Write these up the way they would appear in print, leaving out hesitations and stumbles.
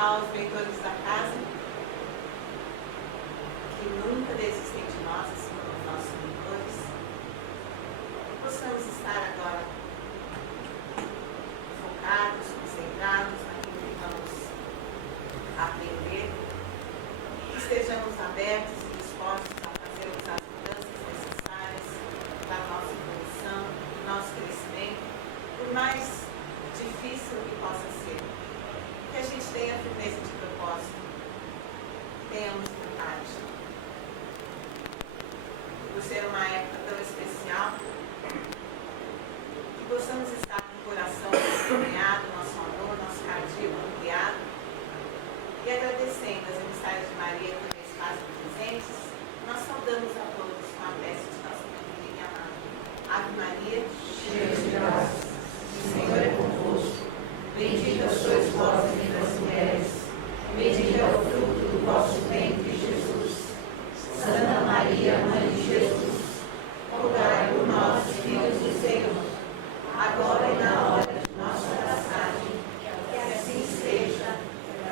aos mentores da casa, que nunca desistem de nós, assim como os nossos mentores, possamos estar agora focados, concentrados naquilo que vamos aprender, que estejamos abertos e dispostos a fazermos as mudanças necessárias para a nossa evolução, para o nosso crescimento, por mais difícil que possa ser. Que a gente tenha firmeza de propósito, tenhamos vontade. Por ser uma época tão especial, que possamos estar com o coração empenhado, nosso amor, nosso cardíaco ampliado, e agradecendo as amistades de Maria que também se fazem presentes, nós saudamos a todos com a prece de nossa mãe querida e amada. Ave Maria, cheia de graça, o Senhor é convosco. Bendita sois vós entre as mulheres, bendito é o fruto do vosso ventre, Jesus. Santa Maria, Mãe de Jesus, rogai por nós, filhos do Senhor, agora e na hora de nossa passagem, que assim seja,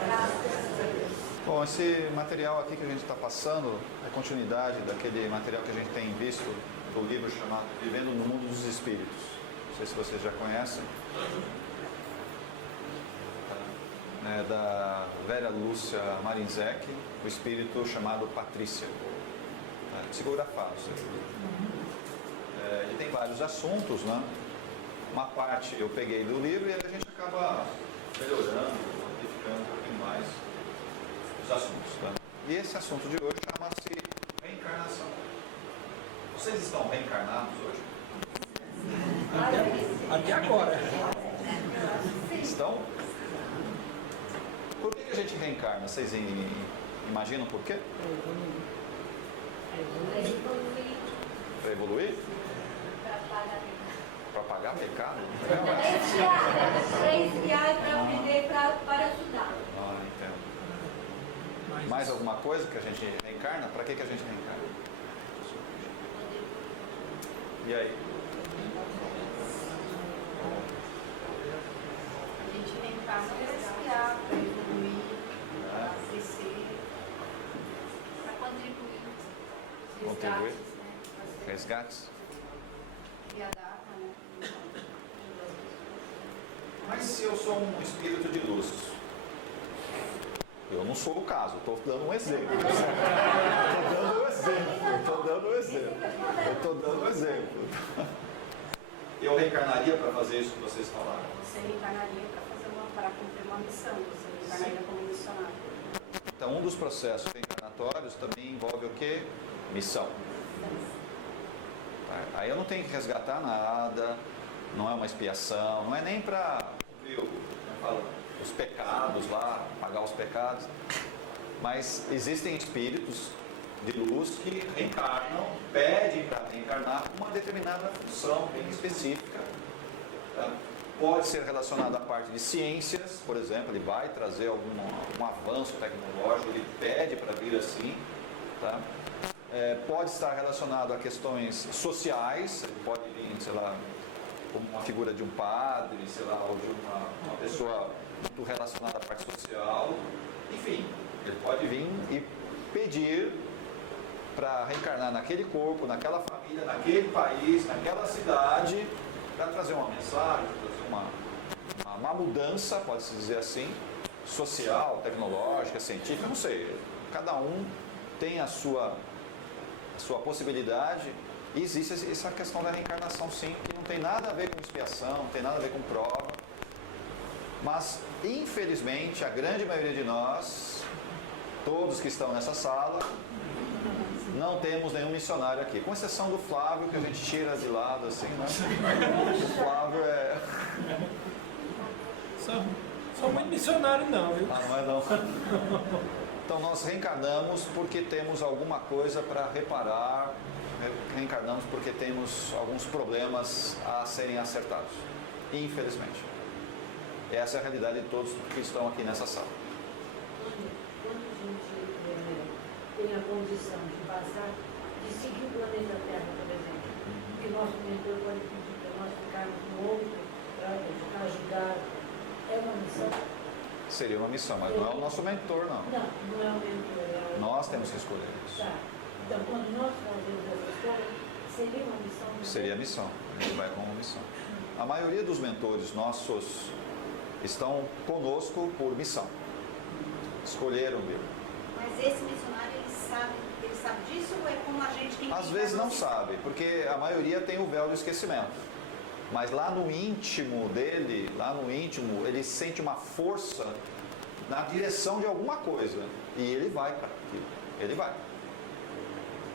graças a Deus. Bom, esse material aqui que a gente está passando é continuidade daquele material que a gente tem visto do livro chamado Vivendo no Mundo dos Espíritos. Não sei se vocês já conhecem. Da Vera Lúcia Marinzec, o espírito chamado Patrícia, psicografado. Ele tem vários assuntos, né? Uma parte eu peguei do livro e aí a gente acaba melhorando, modificando um pouquinho mais os assuntos. Tá? E esse assunto de hoje chama-se reencarnação. Vocês estão reencarnados hoje? Até agora. Estão? Por que a gente reencarna? Vocês imaginam por quê? Para evoluir? Para pagar pecado? Para esfriar, para aprender, para estudar. Ah, entendo. Mais alguma coisa que a gente reencarna? Para que a gente reencarna? E aí? A gente reencarna para esfriar, para evoluir, para crescer, para contribuir. Contribuir? Resgates, né? Resgates? E a data, né? Mas se eu sou um espírito de luz, eu não sou o caso, estou dando um exemplo. Estou dando um exemplo. Eu reencarnaria para fazer isso que vocês falaram? Você reencarnaria para cumprir uma missão, você reencarnaria como missionário. Então, um dos processos reencarnatórios também envolve o quê? Missão. Aí eu não tenho que resgatar nada, não é uma expiação, não é nem para cumprir os pecados lá, pagar os pecados, mas existem espíritos de luz que reencarnam, pedem para reencarnar uma determinada função bem específica. Tá? Pode ser relacionado à parte de ciências, por exemplo, ele vai trazer algum avanço tecnológico, ele pede para vir assim. Tá? Pode estar relacionado a questões sociais, ele pode vir, sei lá, como uma figura de um padre, sei lá, ou de uma pessoa muito relacionada à parte social. Enfim, ele pode vir e pedir para reencarnar naquele corpo, naquela família, naquele país, naquela cidade, para trazer uma mensagem, trazer uma mudança, pode-se dizer assim, social, tecnológica, científica, não sei. Cada um tem a sua possibilidade. E existe essa questão da reencarnação, sim, que não tem nada a ver com expiação, não tem nada a ver com prova. Mas, infelizmente, a grande maioria de nós, todos que estão nessa sala, não temos nenhum missionário aqui, com exceção do Flávio, que a gente tira de lado, assim, né? O Flávio é... Sou muito missionário não, viu? Ah, não é não. Então nós reencarnamos porque temos alguma coisa para reparar, reencarnamos porque temos alguns problemas a serem acertados, infelizmente. Essa é a realidade de todos que estão aqui nessa sala. Quando a gente tem a condição de passar, de seguir o planeta Terra, por exemplo, que nosso mentor pode pedir para nós ficarmos no outro, para ajudar, é uma missão? seria uma missão, mas não é o nosso mentor, não. Não, não é o mentor. É o... Nós temos que escolher isso. Tá. Então, quando nós fazemos essa escolha, seria uma missão? Seria a missão, a gente vai com uma missão. A maioria dos mentores nossos estão conosco por missão. Escolheram dele. Mas esse missionário, ele sabe disso ou é como a gente que Às vezes não sabe, porque a maioria tem o véu do esquecimento. Mas lá no íntimo dele, ele sente uma força na direção de alguma coisa. E ele vai para aquilo. Ele vai.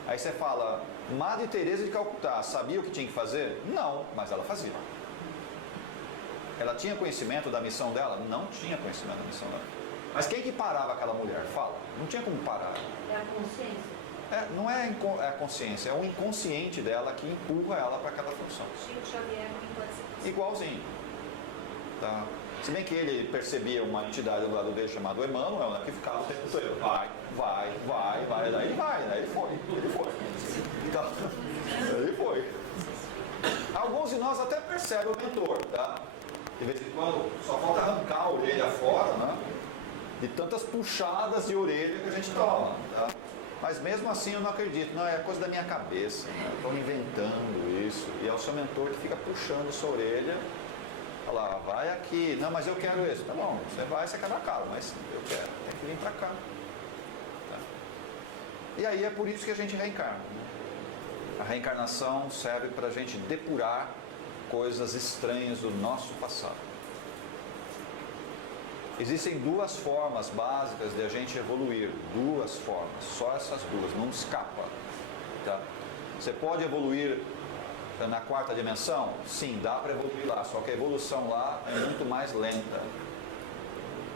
Aí você fala, Madre Teresa de Calcutá, sabia o que tinha que fazer? Não, mas ela fazia. Ela tinha conhecimento da missão dela? Não tinha conhecimento da missão dela. Mas quem que parava aquela mulher? Fala. Não tinha como parar. É a consciência? Não é a consciência, é o inconsciente dela que empurra ela para aquela função. Chico Xavier não pode ser Igualzinho. Tá? Se bem que ele percebia uma entidade do lado dele chamado Emmanuel, né, que ficava o tempo todo, vai, daí ele vai, daí ele foi. Então, ele foi. Alguns de nós até percebem o mentor, tá? De vez em quando só falta arrancar a orelha fora, né? De tantas puxadas de orelha que a gente toma, tá? Mas mesmo assim eu não acredito, não, é coisa da minha cabeça, né? Estão inventando isso. E é o seu mentor que fica puxando sua orelha. Olha lá, vai aqui, não, mas eu quero isso. Tá bom, você vai, você quebra a cara, mas eu quero, tem que vir para cá. Tá? E aí é por isso que a gente reencarna. Né? A reencarnação serve para a gente depurar coisas estranhas do nosso passado. Existem duas formas básicas de a gente evoluir, duas formas, só essas duas, não escapa. Tá? Você pode evoluir na quarta dimensão? Sim, dá para evoluir lá, só que a evolução lá é muito mais lenta.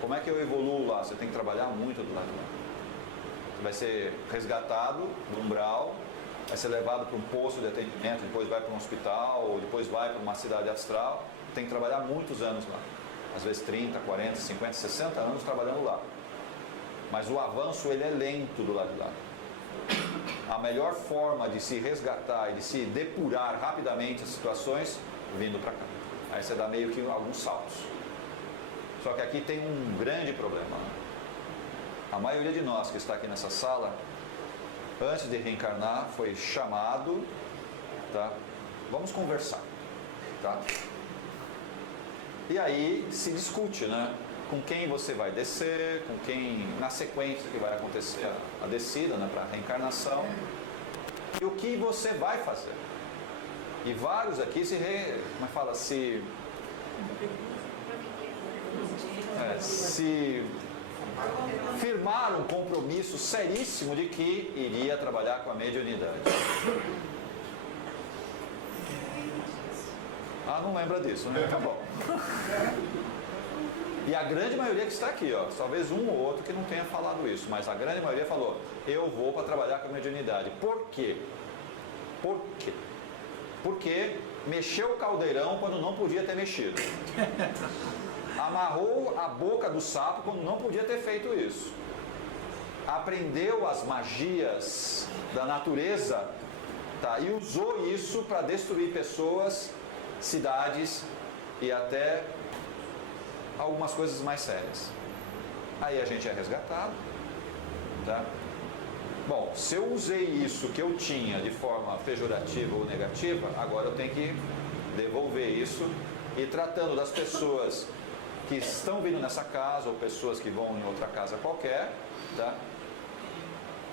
Como é que eu evoluo lá? Você tem que trabalhar muito do lado de lá. Você vai ser resgatado do umbral, vai ser levado para um posto de atendimento, depois vai para um hospital, ou depois vai para uma cidade astral. Tem que trabalhar muitos anos lá. Às vezes 30, 40, 50, 60 anos trabalhando lá. Mas o avanço ele é lento do lado de lá. A melhor forma de se resgatar e de se depurar rapidamente as situações, vindo para cá. Aí você dá meio que alguns saltos. Só que aqui tem um grande problema. A maioria de nós que está aqui nessa sala, antes de reencarnar, foi chamado, tá? Vamos conversar, tá? E aí se discute, né? Com quem você vai descer, com quem, na sequência que vai acontecer a descida, né, para a reencarnação, e o que você vai fazer. E vários aqui se firmaram um compromisso seríssimo de que iria trabalhar com a mediunidade. Ah, não lembra disso, né? Tá bom. E a grande maioria que está aqui, ó, talvez um ou outro que não tenha falado isso, mas a grande maioria falou, eu vou para trabalhar com a mediunidade. Por quê? Por quê? Porque mexeu o caldeirão quando não podia ter mexido. Amarrou a boca do sapo quando não podia ter feito isso. Aprendeu as magias da natureza, tá? E usou isso para destruir pessoas, cidades e até algumas coisas mais sérias. Aí a gente é resgatado, tá? Bom, se eu usei isso que eu tinha de forma pejorativa ou negativa, agora eu tenho que devolver isso e tratando das pessoas que estão vindo nessa casa ou pessoas que vão em outra casa qualquer, tá?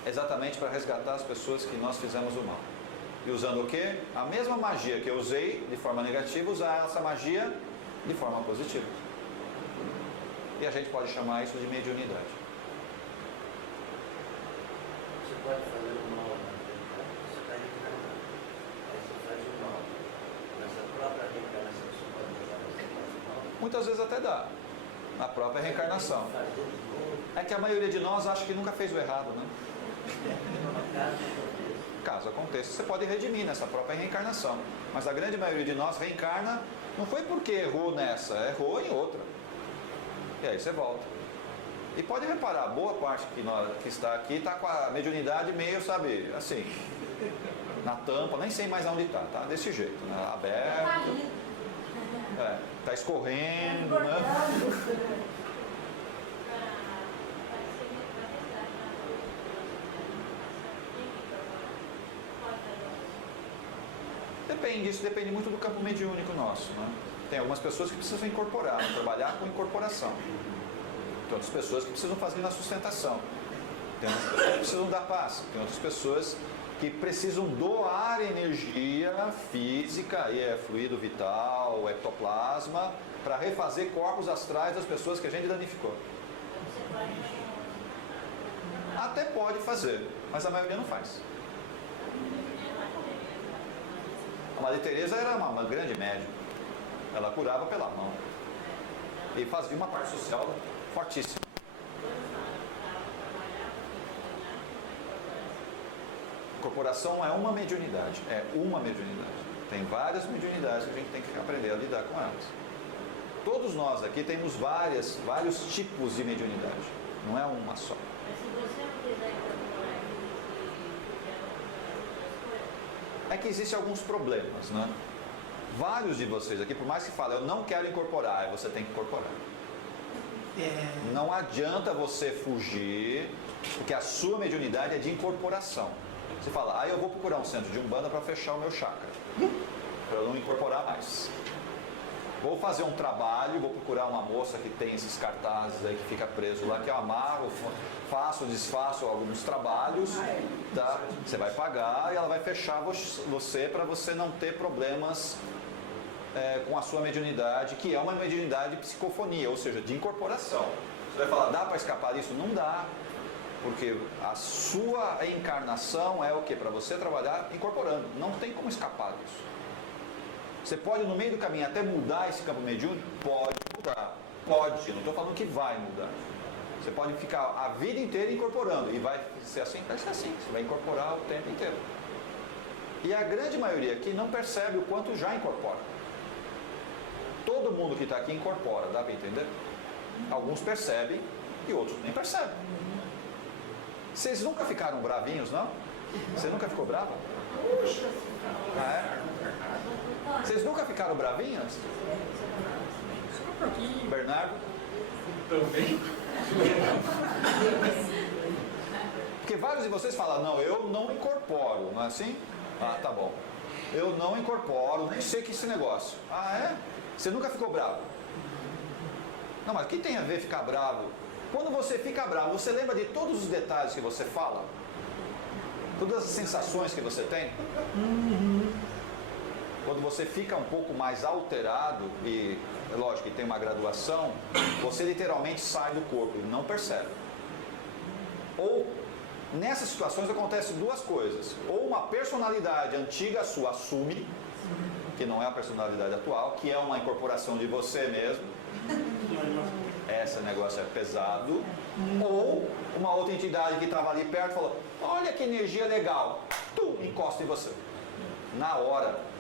Exatamente para resgatar as pessoas que nós fizemos o mal. E usando o quê? A mesma magia que eu usei de forma negativa, usar essa magia de forma positiva. E a gente pode chamar isso de mediunidade. Você pode fazer o mal, você está reencarnando. Aí você faz o mal. Nessa própria reencarnação você pode fazer o mal. Muitas vezes até dá. Na própria reencarnação. É que a maioria de nós acha que nunca fez o errado, né? Caso aconteça, você pode redimir nessa própria reencarnação. Mas a grande maioria de nós reencarna, não foi porque errou nessa, errou em outra. E aí você volta. E pode reparar, boa parte que está aqui está com a mediunidade meio, sabe, assim, na tampa, nem sei mais onde está, tá desse jeito, né? Aberto, está escorrendo, né? Depende, isso depende muito do campo mediúnico nosso. Né? Tem algumas pessoas que precisam incorporar, trabalhar com incorporação. Tem outras pessoas que precisam fazer na sustentação. Tem outras pessoas que precisam dar paz. Tem outras pessoas que precisam doar energia física, aí é fluido vital, ectoplasma, para refazer corpos astrais das pessoas que a gente danificou. Até pode fazer, mas a maioria não faz. A Maria Teresa era uma grande médium. Ela curava pela mão. E fazia uma parte social fortíssima. Incorporação é uma mediunidade. Tem várias mediunidades que a gente tem que aprender a lidar com elas. Todos nós aqui temos vários tipos de mediunidade. Não é uma só. Mas se você não quiser incorporar É que existem alguns problemas, né? Vários de vocês aqui, por mais que falem, eu não quero incorporar, você tem que incorporar. Não adianta você fugir, porque a sua mediunidade é de incorporação. Você fala, eu vou procurar um centro de Umbanda para fechar o meu chakra, para eu não incorporar mais. Vou fazer um trabalho, vou procurar uma moça que tem esses cartazes aí que fica preso lá, que eu amarro, faço, desfaço alguns trabalhos, tá? Você vai pagar e ela vai fechar você para você não ter problemas com a sua mediunidade, que é uma mediunidade de psicofonia, ou seja, de incorporação. Você vai falar, dá para escapar disso? Não dá, porque a sua encarnação é o que? Para você trabalhar incorporando, não tem como escapar disso. Você pode, no meio do caminho, até mudar esse campo mediúnico? Pode mudar. Pode. Não estou falando que vai mudar. Você pode ficar a vida inteira incorporando. E vai ser assim? Vai ser assim. Você vai incorporar o tempo inteiro. E a grande maioria aqui não percebe o quanto já incorpora. Todo mundo que está aqui incorpora. Dá para entender? Alguns percebem e outros nem percebem. Vocês nunca ficaram bravinhos, não? Você nunca ficou bravo? Vocês nunca ficaram bravinhos? Só um pouquinho. Bernardo? Também. Porque vários de vocês falam, não, eu não incorporo, não é assim? Ah, tá bom. Eu não incorporo, nem sei que esse negócio. Ah, é? Você nunca ficou bravo? Não, mas o que tem a ver ficar bravo? Quando você fica bravo, você lembra de todos os detalhes que você fala? Todas as sensações que você tem? Quando você fica um pouco mais alterado, e é lógico que tem uma graduação, você literalmente sai do corpo e não percebe. Ou, nessas situações acontecem duas coisas. Ou uma personalidade antiga sua assume, que não é a personalidade atual, que é uma incorporação de você mesmo. Esse negócio é pesado. Ou uma outra entidade que estava ali perto falou, olha que energia legal, encosta em você. Na hora.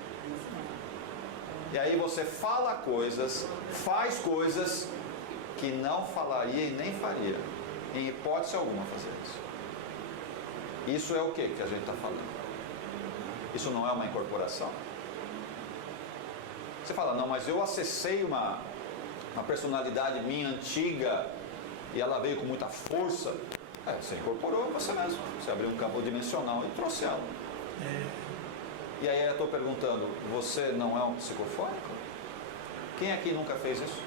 E aí você fala coisas, faz coisas que não falaria e nem faria. Em hipótese alguma fazer isso. Isso é o que a gente está falando? Isso não é uma incorporação? Você fala, não, mas eu acessei uma personalidade minha antiga e ela veio com muita força. Você incorporou você mesmo. Você abriu um campo dimensional e trouxe ela. E aí eu estou perguntando, você não é um psicofónico? Quem aqui nunca fez isso?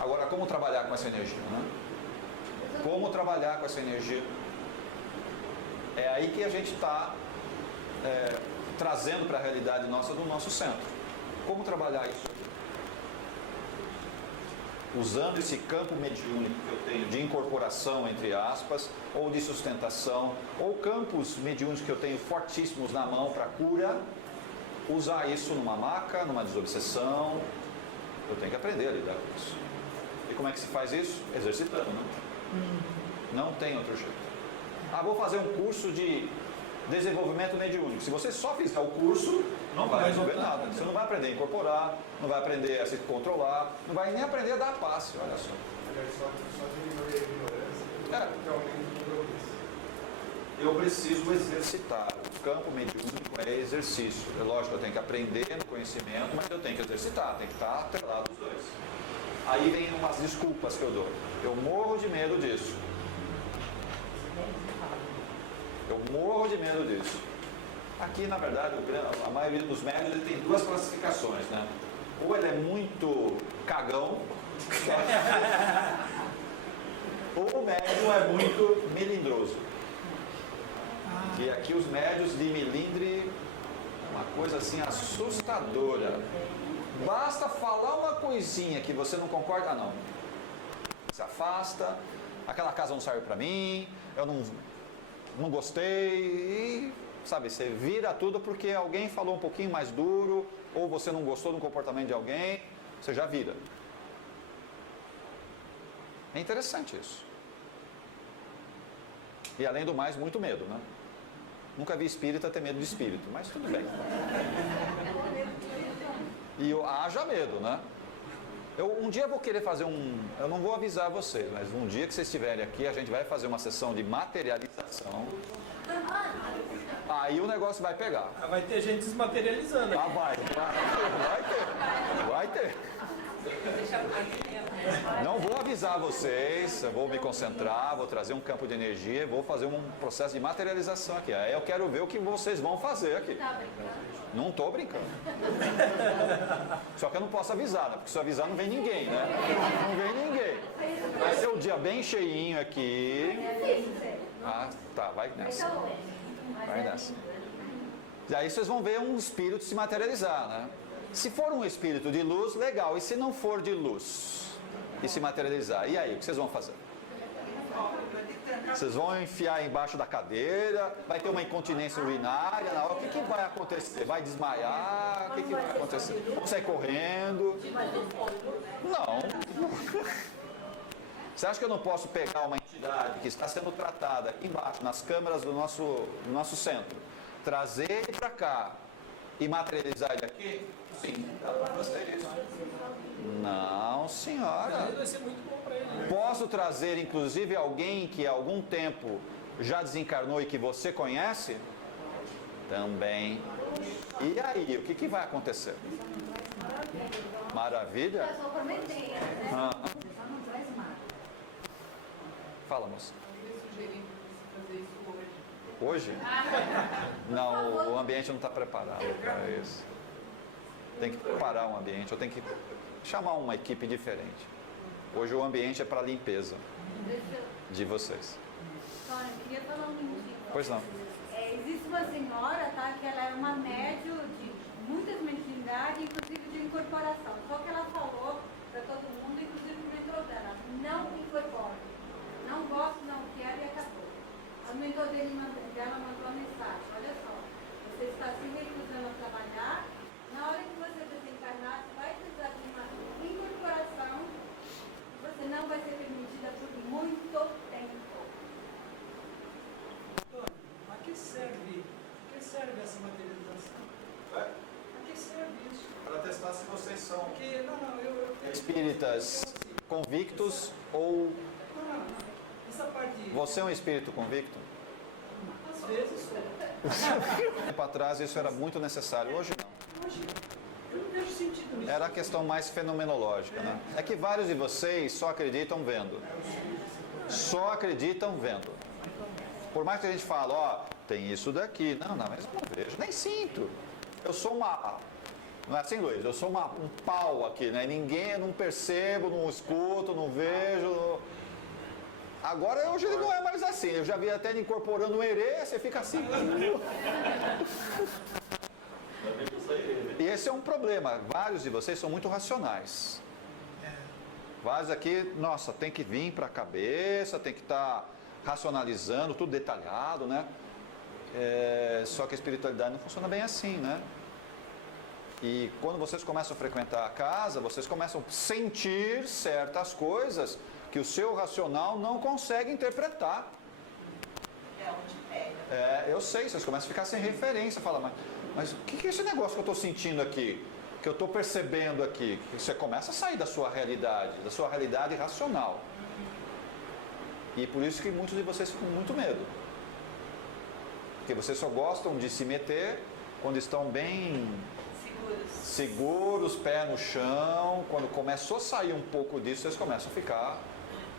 Agora, como trabalhar com essa energia, né? Como trabalhar com essa energia? É aí que a gente está trazendo para a realidade nossa do nosso centro. Como trabalhar isso? Usando esse campo mediúnico que eu tenho de incorporação, entre aspas, ou de sustentação, ou campos mediúnicos que eu tenho fortíssimos na mão para cura, usar isso numa maca, numa desobsessão. Eu tenho que aprender a lidar com isso. E como é que se faz isso? Exercitando, né? Não tem outro jeito. Vou fazer um curso de desenvolvimento mediúnico. Se você só fizer o curso, não vai resolver nada. Você não vai aprender a incorporar, não vai aprender a se controlar, não vai nem aprender a dar passe, olha só. Eu preciso exercitar. O campo mediúnico é exercício. É lógico, eu tenho que aprender no conhecimento, mas eu tenho que exercitar, tem que estar atrelado os dois. Aí vem umas desculpas que eu dou. Eu morro de medo disso. morro de medo disso. Aqui, na verdade, a maioria dos médios ele tem duas classificações, né? Ou ele é muito cagão, ou o médium é muito melindroso. E aqui os médios de melindre, uma coisa assim assustadora. Basta falar uma coisinha que você não concorda, não. Se afasta, aquela casa não serve para mim, eu não gostei, e, sabe, você vira tudo porque alguém falou um pouquinho mais duro, ou você não gostou do comportamento de alguém, você já vira. É interessante isso. E além do mais, muito medo, né? Nunca vi espírita ter medo de espírito, mas tudo bem. E haja medo, né? Um dia eu vou querer fazer eu não vou avisar vocês, mas um dia que vocês estiverem aqui, a gente vai fazer uma sessão de materialização. Aí o negócio vai pegar. Vai ter gente desmaterializando aqui. Vai ter. Não vou avisar vocês, eu vou me concentrar, vou trazer um campo de energia, vou fazer um processo de materialização aqui. Aí eu quero ver o que vocês vão fazer aqui. Tá brincando? Não estou brincando. Só que eu não posso avisar, né? Porque se eu avisar não vem ninguém, né? Não vem ninguém. Vai ser um dia bem cheinho aqui. Ah, tá, vai nessa. Vai nessa. E aí vocês vão ver um espírito se materializar, né? Se for um espírito de luz, legal. E se não for de luz e se materializar, e aí, o que vocês vão fazer? Vocês vão enfiar embaixo da cadeira, vai ter uma incontinência urinária, na hora, o que vai acontecer? Vai desmaiar? O que vai acontecer? Vão sair correndo? Não. Você acha que eu não posso pegar uma entidade que está sendo tratada aqui embaixo, nas câmeras do nosso centro, trazer ele para cá e materializar ele aqui? Sim, dá para fazer isso. Não, senhora. Vai ser muito bom para ele. Né? Posso trazer, inclusive, alguém que há algum tempo já desencarnou e que você conhece? Também. E aí, o que vai acontecer? Maravilha? Eu só prometei, né? Ah. Só não traz nada. Fala, moça. Eu sugeri fazer isso hoje. Hoje? Não, o ambiente não está preparado para isso. Tem que preparar um ambiente, eu tenho que chamar uma equipe diferente. Hoje o ambiente é para limpeza de vocês. Sônia, eu queria falar um minutinho. Pois não. Existe uma senhora, tá, que ela é uma médium de muitas mediunidades, inclusive de incorporação. Só que ela falou para todo mundo, inclusive o mentor dela, não incorpore. Não gosto, não quero e acabou. O mentor dela mandou uma mensagem, olha só, você está se recusando a trabalhar, na hora que você desencarnar, você vai precisar de uma incorporação, você não vai ser permitida por muito tempo. Antônio, a que serve essa materialização? A que serve isso? Para testar se vocês são Porque, eu espíritas convictos ou Não, essa parte, você é um espírito convicto? às vezes, sou. Tempo atrás isso era muito necessário, hoje não. Hoje, eu não vejo sentido nisso. Era a questão mais fenomenológica, né? É que vários de vocês só acreditam vendo. Só acreditam vendo. Por mais que a gente fale, ó, tem isso daqui. Não, mas eu não vejo, nem sinto. Eu sou não é assim, Luiz? Eu sou um pau aqui, né? Ninguém, eu não percebo, não escuto, não vejo. Agora hoje ele não é mais assim. Eu já vi até ele incorporando um herê, você fica assim. E esse é um problema. Vários de vocês são muito racionais. Vários aqui, nossa, tem que vir para a cabeça, tem que estar racionalizando, tudo detalhado, né? Só que a espiritualidade não funciona bem assim, né? E quando vocês começam a frequentar a casa, vocês começam a sentir certas coisas que o seu racional não consegue interpretar. É onde pega. Eu sei, vocês começam a ficar sem referência, falar, mas o que é esse negócio que eu estou sentindo aqui? Que eu estou percebendo aqui? Que você começa a sair da sua realidade racional. E por isso que muitos de vocês ficam com muito medo. Porque vocês só gostam de se meter quando estão bem seguros, pé no chão. Quando começou a sair um pouco disso, vocês começam a ficar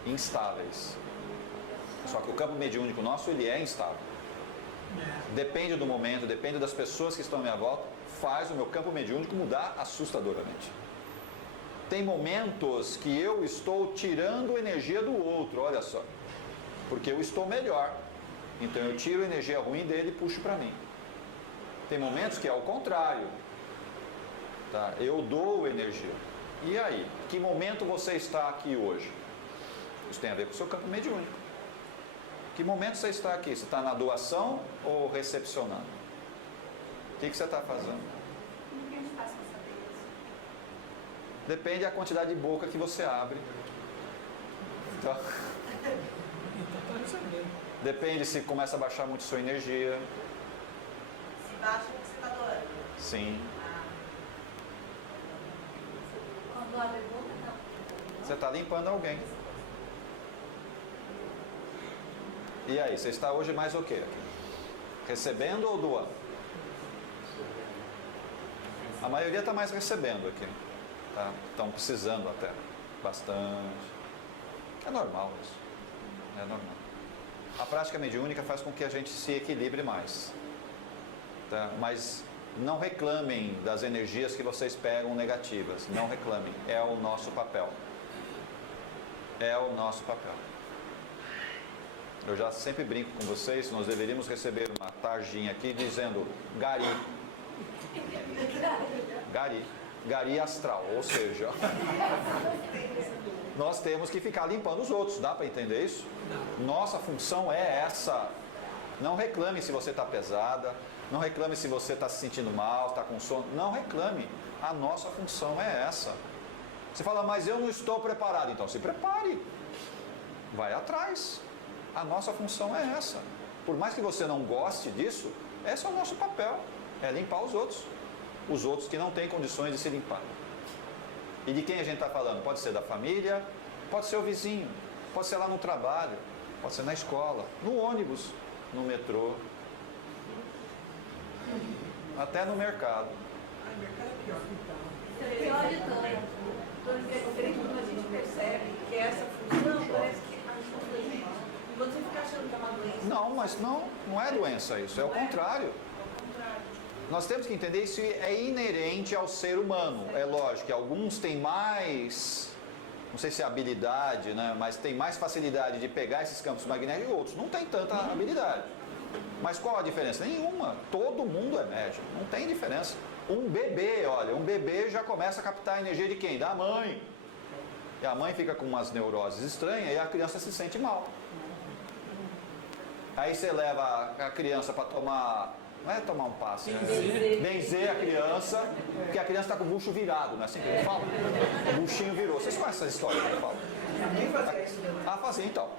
instáveis. Só que o campo mediúnico nosso, ele é instável. Depende do momento, depende das pessoas que estão à minha volta, faz o meu campo mediúnico mudar assustadoramente. Tem momentos que eu estou tirando energia do outro, olha só, porque eu estou melhor, então eu tiro a energia ruim dele e puxo para mim. Tem momentos que é o contrário, tá? Eu dou energia. E aí, que momento você está aqui hoje? Isso tem a ver com o seu campo mediúnico. Que momento você está aqui? Você está na doação ou recepcionando? O que você está fazendo? Como que a gente faz para saber isso? Depende da quantidade de boca que você abre. Então, Então, tá sabendo. depende se começa a baixar muito sua energia. Se baixa o que você está doando. Sim. Quando abre a boca, não. Você está limpando alguém. E aí, você está hoje mais o quê? Recebendo ou doando? A maioria está mais recebendo aqui. Tá? Estão precisando até. Bastante. É normal isso. É normal. A prática mediúnica faz com que a gente se equilibre mais. Tá? Mas não reclamem das energias que vocês pegam negativas. Não reclamem. É o nosso papel. É o nosso papel. Eu já sempre brinco com vocês, nós deveríamos receber uma tarjinha aqui dizendo Gari. Gari. Gari astral, ou seja, nós temos que ficar limpando os outros, dá para entender isso? Nossa função é essa. Não reclame se você está pesada, não reclame se você está se sentindo mal, está com sono, não reclame. A nossa função é essa. Você fala, mas eu não estou preparado, então se prepare. Vai atrás. A nossa função é essa. Por mais que você não goste disso, esse é o nosso papel. É limpar os outros. Os outros que não têm condições de se limpar. E de quem a gente está falando? Pode ser da família, pode ser o vizinho, pode ser lá no trabalho, pode ser na escola, no ônibus, no metrô, até no mercado. Isso é pior de tudo. Quando a gente percebe que essa função parece que ajuda a gente. Quando você fica achando que é uma doença. Não, mas não é doença isso, é o contrário. Nós temos que entender isso é inerente ao ser humano. É lógico que alguns têm mais, não sei se é habilidade, né? Mas tem mais facilidade de pegar esses campos magnéticos e outros não tem tanta habilidade. Mas qual a diferença? Nenhuma. Todo mundo é médium. Não tem diferença. Um bebê, olha, um bebê já começa a captar a energia de quem? Da mãe. E a mãe fica com umas neuroses estranhas e a criança se sente mal. Aí você leva a criança para tomar... Não é tomar um passe, né? Benzer a criança, porque a criança está com o bucho virado, não é assim que ele fala? O buchinho virou. Vocês conhecem essa história que eu falo? Ah, fazia então.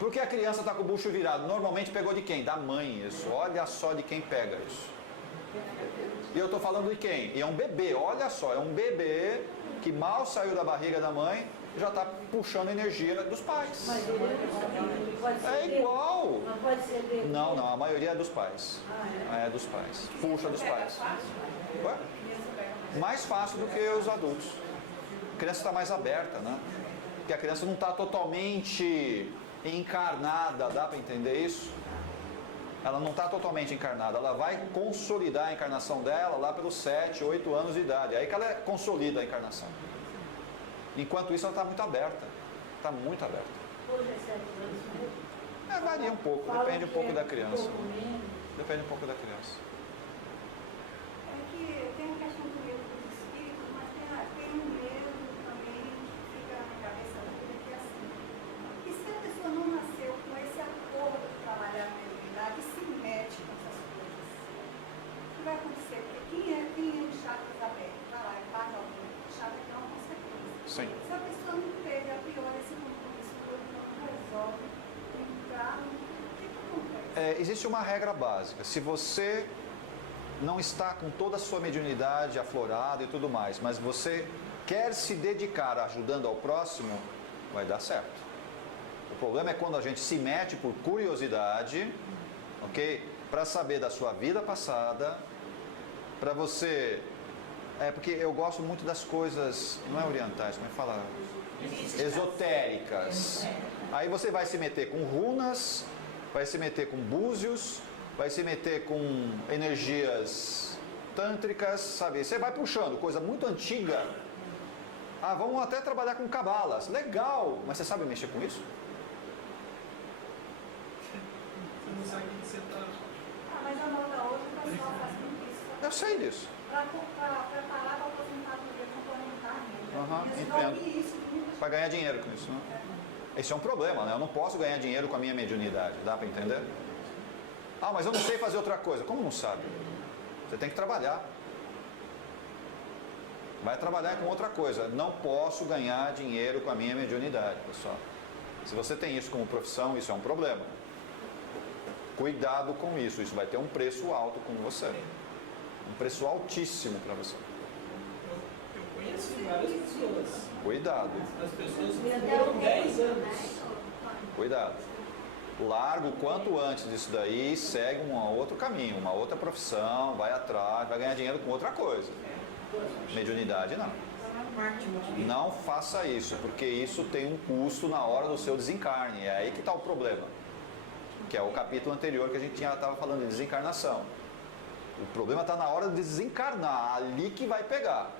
Porque a criança está com o bucho virado. Normalmente pegou de quem? Da mãe isso. Olha só de quem pega isso. E eu estou falando de quem? E é um bebê, olha só. É um bebê que mal saiu da barriga da mãe, já está puxando energia dos pais. Mas ele pode ser É igual. Não pode ser dele. Não, a maioria é dos pais. É dos pais. Puxa dos pais. Ué? Mais fácil do que os adultos. A criança está mais aberta, né? Porque a criança não está totalmente encarnada, dá para entender isso? Ela não está totalmente encarnada, ela vai consolidar a encarnação dela lá pelos 7, 8 anos de idade. Aí que ela consolida a encarnação. Enquanto isso ela está muito aberta. Está muito aberta. Hoje é 7 anos mesmo. Varia um pouco, Fala depende um que pouco é da criança. pouco menos. Depende um pouco da criança. É que tem a questão do medo dos espíritos, mas tem um medo também que fica na cabeça da vida que é assim. E se a pessoa não nasceu com esse acordo de trabalhar a mediunidade e se mete com essas coisas, o que vai acontecer? Porque quem é de chakras abertos, vai lá e paga alguém, chakra é uma consequência. Sim. Se a pessoa não teve a priori esse compromisso, não resolve entrar, o que acontece? Existe uma regra básica. Se você não está com toda a sua mediunidade aflorada e tudo mais, mas você quer se dedicar ajudando ao próximo, vai dar certo. O problema é quando a gente se mete por curiosidade, ok? Para saber da sua vida passada, para você... porque eu gosto muito das coisas, não é orientais, como é que fala? Esotéricas. Aí você vai se meter com runas, vai se meter com búzios, vai se meter com energias tântricas, sabe? Você vai puxando coisa muito antiga. Ah, vamos até trabalhar com cabalas. Legal, mas você sabe mexer com isso? Você não sabe o que você está. Mas a nota hoje o pessoal faz muito isso. Eu sei disso. Para preparar para a aposentadoria complementar. Aham, Eles entendo. ouvem isso de muitas Para ganhar dinheiro com isso, né? Esse é um problema, né? Eu não posso ganhar dinheiro com a minha mediunidade, dá para entender? Ah, mas eu não sei fazer outra coisa. Como não sabe? Você tem que trabalhar. Vai trabalhar com outra coisa. Não posso ganhar dinheiro com a minha mediunidade, pessoal. Se você tem isso como profissão, isso é um problema. Cuidado com isso. Isso vai ter um preço alto com você. Um preço altíssimo para você. Eu conheci várias pessoas. Cuidado. As pessoas E até foram o 10 reino, anos. né? Cuidado. Larga o quanto antes disso daí, segue um outro caminho, uma outra profissão, vai atrás, vai ganhar dinheiro com outra coisa. Mediunidade não. Não faça isso, porque isso tem um custo na hora do seu desencarne. É aí que está o problema. Que é o capítulo anterior que a gente estava falando de desencarnação. O problema está na hora de desencarnar, ali que vai pegar.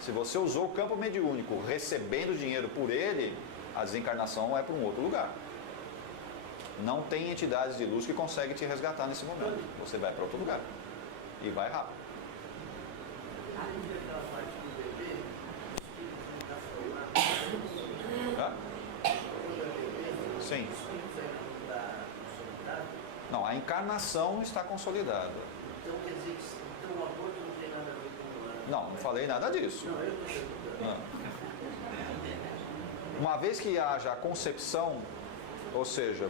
Se você usou o campo mediúnico recebendo dinheiro por ele, a desencarnação vai para um outro lugar. Não tem entidades de luz que conseguem te resgatar nesse momento. Você vai para outro lugar. E vai rápido. Aquela parte do bebê, o espírito não está formado. Tá? Sim. O espírito ainda não está consolidado. Não, a encarnação não está consolidada. Então quer dizer que então, o aborto não tem nada a ver com o Não falei nada disso. Não, eu estou perguntando. Não. Uma vez que haja a concepção, ou seja,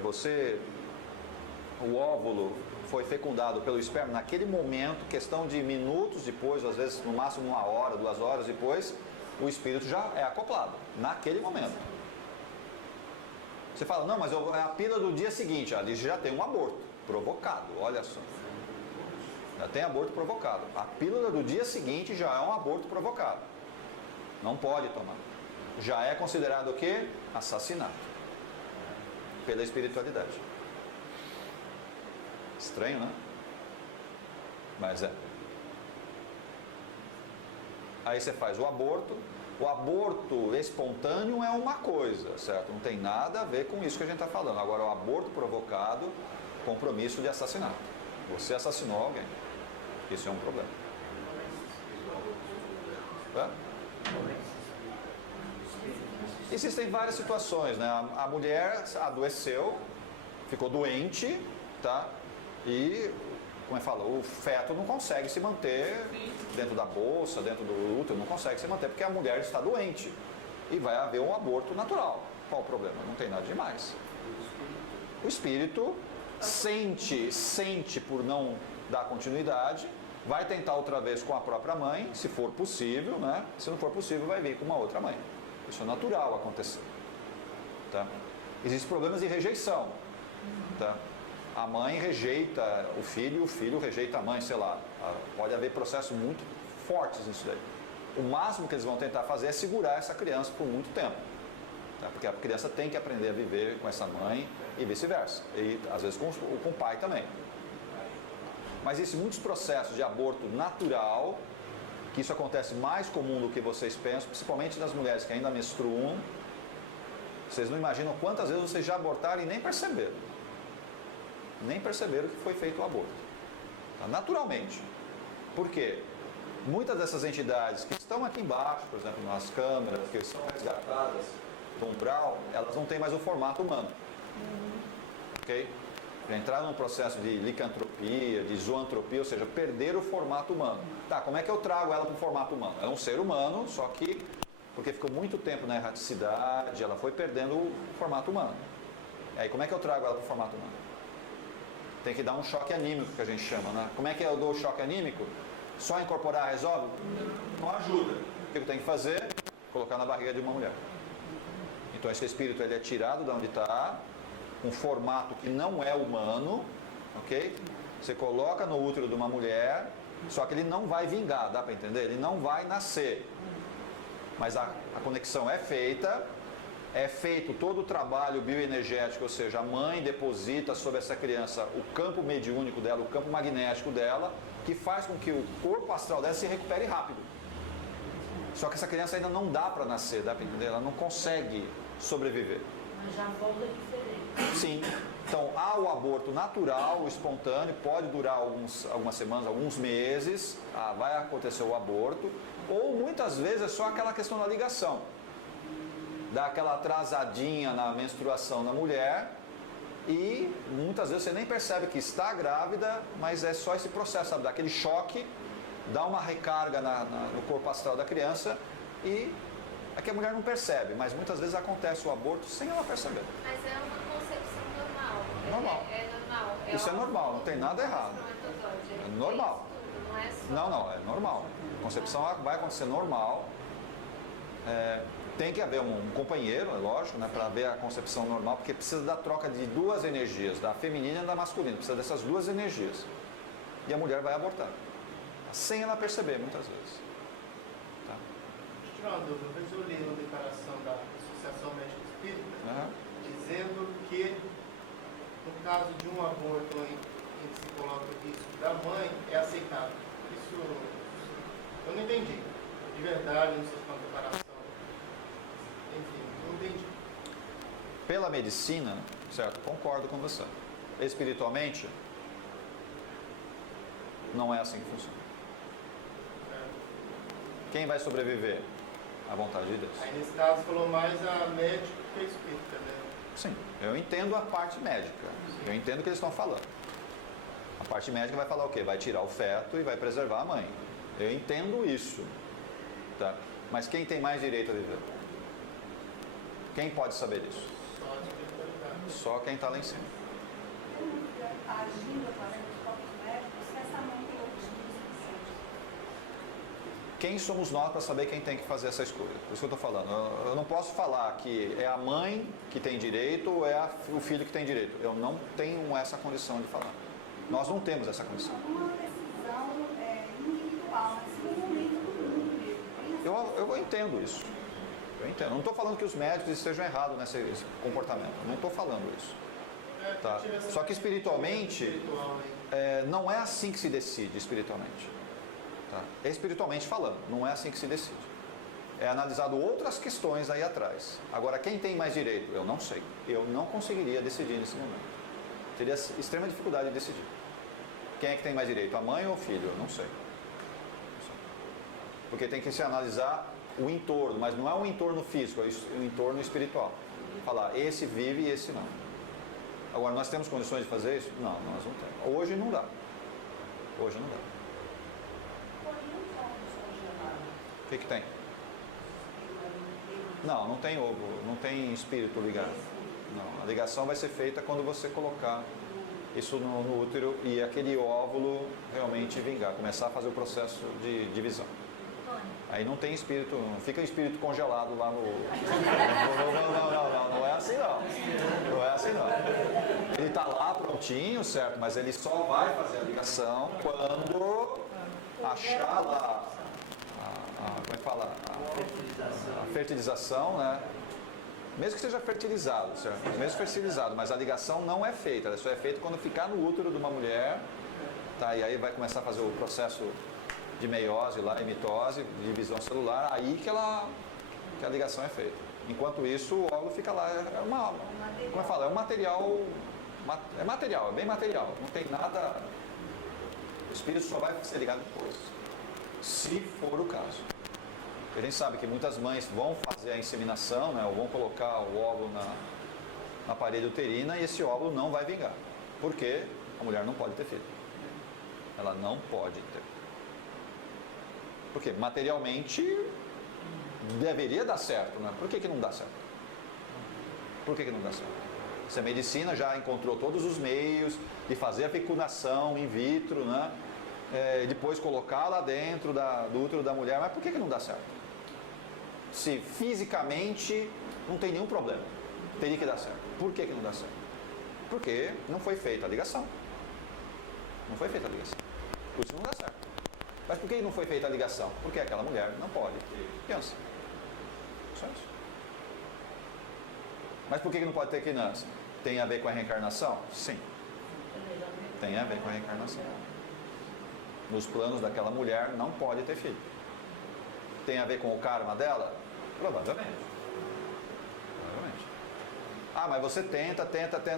o óvulo foi fecundado pelo esperma naquele momento, questão de minutos depois, às vezes no máximo 1 hora, 2 horas depois, o espírito já é acoplado, naquele momento. Você fala, não, mas a pílula do dia seguinte, ali já tem um aborto provocado, olha só. Já tem aborto provocado. A pílula do dia seguinte já é um aborto provocado. Não pode tomar. Já é considerado o quê? Assassinato. Pela espiritualidade. Estranho, né? Mas é. Aí você faz o aborto. O aborto espontâneo é uma coisa, certo? Não tem nada a ver com isso que a gente está falando. Agora, o aborto provocado, compromisso de assassinato. Você assassinou alguém. Isso é um problema. É? Existem várias situações, né? A mulher adoeceu, ficou doente, tá? E, como é que fala, o feto não consegue se manter dentro da bolsa, dentro do útero, não consegue se manter porque a mulher está doente. E vai haver um aborto natural. Qual o problema? Não tem nada demais. O espírito sente por não dar continuidade, vai tentar outra vez com a própria mãe, se for possível, né? Se não for possível, vai vir com uma outra mãe. Isso é natural acontecer. Tá? Existem problemas de rejeição. Tá? A mãe rejeita o filho rejeita a mãe, sei lá. Pode haver processos muito fortes nisso daí. O máximo que eles vão tentar fazer é segurar essa criança por muito tempo. Tá? Porque a criança tem que aprender a viver com essa mãe e vice-versa. E às vezes com o pai também. Mas existem muitos processos de aborto natural, que isso acontece mais comum do que vocês pensam, principalmente nas mulheres que ainda menstruam. Vocês não imaginam quantas vezes vocês já abortaram e nem perceberam. Nem perceberam que foi feito o aborto. Tá? Naturalmente. Por quê? Muitas dessas entidades que estão aqui embaixo, por exemplo, nas câmeras, que são resgatadas do umbral, elas não têm mais o formato humano. Ok? Entraram num processo de licantropia, de zoantropia, ou seja, perder o formato humano. Tá, como é que eu trago ela para o formato humano? Ela é um ser humano, só que, porque ficou muito tempo na erraticidade, ela foi perdendo o formato humano. Aí, como é que eu trago ela para o formato humano? Tem que dar um choque anímico, que a gente chama, né? Como é que eu dou o choque anímico? Só incorporar resolve? Não ajuda. O que eu tenho que fazer? Colocar na barriga de uma mulher. Então, esse espírito ele é tirado de onde está, um formato que não é humano, ok? Você coloca no útero de uma mulher, só que ele não vai vingar, dá para entender? Ele não vai nascer. Mas a conexão é feita, é feito todo o trabalho bioenergético, ou seja, a mãe deposita sobre essa criança o campo mediúnico dela, o campo magnético dela, que faz com que o corpo astral dela se recupere rápido. Só que essa criança ainda não dá para nascer, dá para entender? Ela não consegue sobreviver. Mas já volta diferente. Sim. Então, há o aborto natural, o espontâneo, pode durar algumas semanas, alguns meses, vai acontecer o aborto, ou muitas vezes é só aquela questão da ligação. Dá aquela atrasadinha na menstruação da mulher e muitas vezes você nem percebe que está grávida, mas é só esse processo, sabe? Dá aquele choque, dá uma recarga no corpo astral da criança e aqui a mulher não percebe, mas muitas vezes acontece o aborto sem ela perceber. Mas é uma concepção normal. Normal. É normal. Isso é normal, não tem nada errado. É normal. Não é só... Não, é normal. A concepção vai acontecer normal. Tem que haver um companheiro, é lógico, né, para ver a concepção normal, porque precisa da troca de duas energias, da feminina e da masculina, precisa dessas duas energias. E a mulher vai abortar, sem ela perceber, muitas vezes. Tá? Deixa eu tirar uma dúvida. Uma vez eu li uma declaração da Associação Médica Espírita, dizendo que, no caso de um aborto em que se coloca o risco da mãe, é aceitável. Isso eu não entendi. De verdade, não sei se é uma declaração. Enfim, não entendi. Pela medicina, certo? Concordo com você. Espiritualmente, não é assim que funciona. Quem vai sobreviver? A vontade de Deus. Aí nesse caso falou mais a médica que a espírita, né? Sim, eu entendo a parte médica. Eu entendo o que eles estão falando. A parte médica vai falar o quê? Vai tirar o feto e vai preservar a mãe. Eu entendo isso. Tá? Mas quem tem mais direito a viver? Quem pode saber isso? Só a espiritualidade. Só quem está lá em cima. Como agindo através dos próprios médicos, se essa mãe tem outros estudos suficientes? Quem somos nós para saber quem tem que fazer essa escolha? Por isso que eu estou falando. Eu não posso falar que é a mãe que tem direito ou é o filho que tem direito. Eu não tenho essa condição de falar. Nós não temos essa condição. Uma decisão individual, mas no momento do mundo. Eu entendo isso. Eu entendo. Não estou falando que os médicos estejam errados nesse comportamento. Não estou falando isso. Tá? Só que espiritualmente, não é assim que se decide espiritualmente. Tá? É espiritualmente falando, não é assim que se decide. É analisado outras questões aí atrás. Agora, quem tem mais direito? Eu não sei. Eu não conseguiria decidir nesse momento. Teria extrema dificuldade de decidir. Quem é que tem mais direito? A mãe ou o filho? Eu não sei. Porque tem que se analisar o entorno, mas não é um entorno físico, é um entorno espiritual. Falar, esse vive e esse não. Agora, nós temos condições de fazer isso? Não, nós não temos. Hoje não dá. Hoje não dá. O que tem? Não tem ovo, não tem espírito ligado. Não, a ligação vai ser feita quando você colocar isso no útero e aquele óvulo realmente vingar, começar a fazer o processo de divisão. Aí não tem espírito, não fica espírito congelado lá no... Não é assim não. Não é assim não. Ele está lá prontinho, certo? Mas ele só vai fazer a ligação quando achar lá como é que fala? A fertilização, né? Mesmo que seja fertilizado, certo? Mesmo fertilizado, mas a ligação não é feita. Ela só é feita quando ficar no útero de uma mulher, tá? E aí vai começar a fazer o processo de meiose lá, e mitose, de divisão celular, aí que a ligação é feita. Enquanto isso, o óvulo fica lá, como eu falo, é um material, é bem material, não tem nada, o espírito só vai ser ligado depois, se for o caso. A gente sabe que muitas mães vão fazer a inseminação, né, ou vão colocar o óvulo na parede uterina e esse óvulo não vai vingar, porque a mulher não pode ter filho, ela não pode ter. Porque materialmente deveria dar certo, né? Por que não dá certo? Por que não dá certo? Se a medicina já encontrou todos os meios de fazer a fecundação in vitro, né? Depois colocar lá dentro do útero da mulher, mas por que não dá certo? Se fisicamente não tem nenhum problema, teria que dar certo. Por que não dá certo? Porque não foi feita a ligação. Não foi feita a ligação. Por isso não dá certo. Mas por que não foi feita a ligação? Porque aquela mulher não pode ter criança. Só isso. Mas por que não pode ter criança? Tem a ver com a reencarnação? Sim. Tem a ver com a reencarnação. Nos planos daquela mulher não pode ter filho. Tem a ver com o karma dela? Provavelmente. Ah, mas você tenta,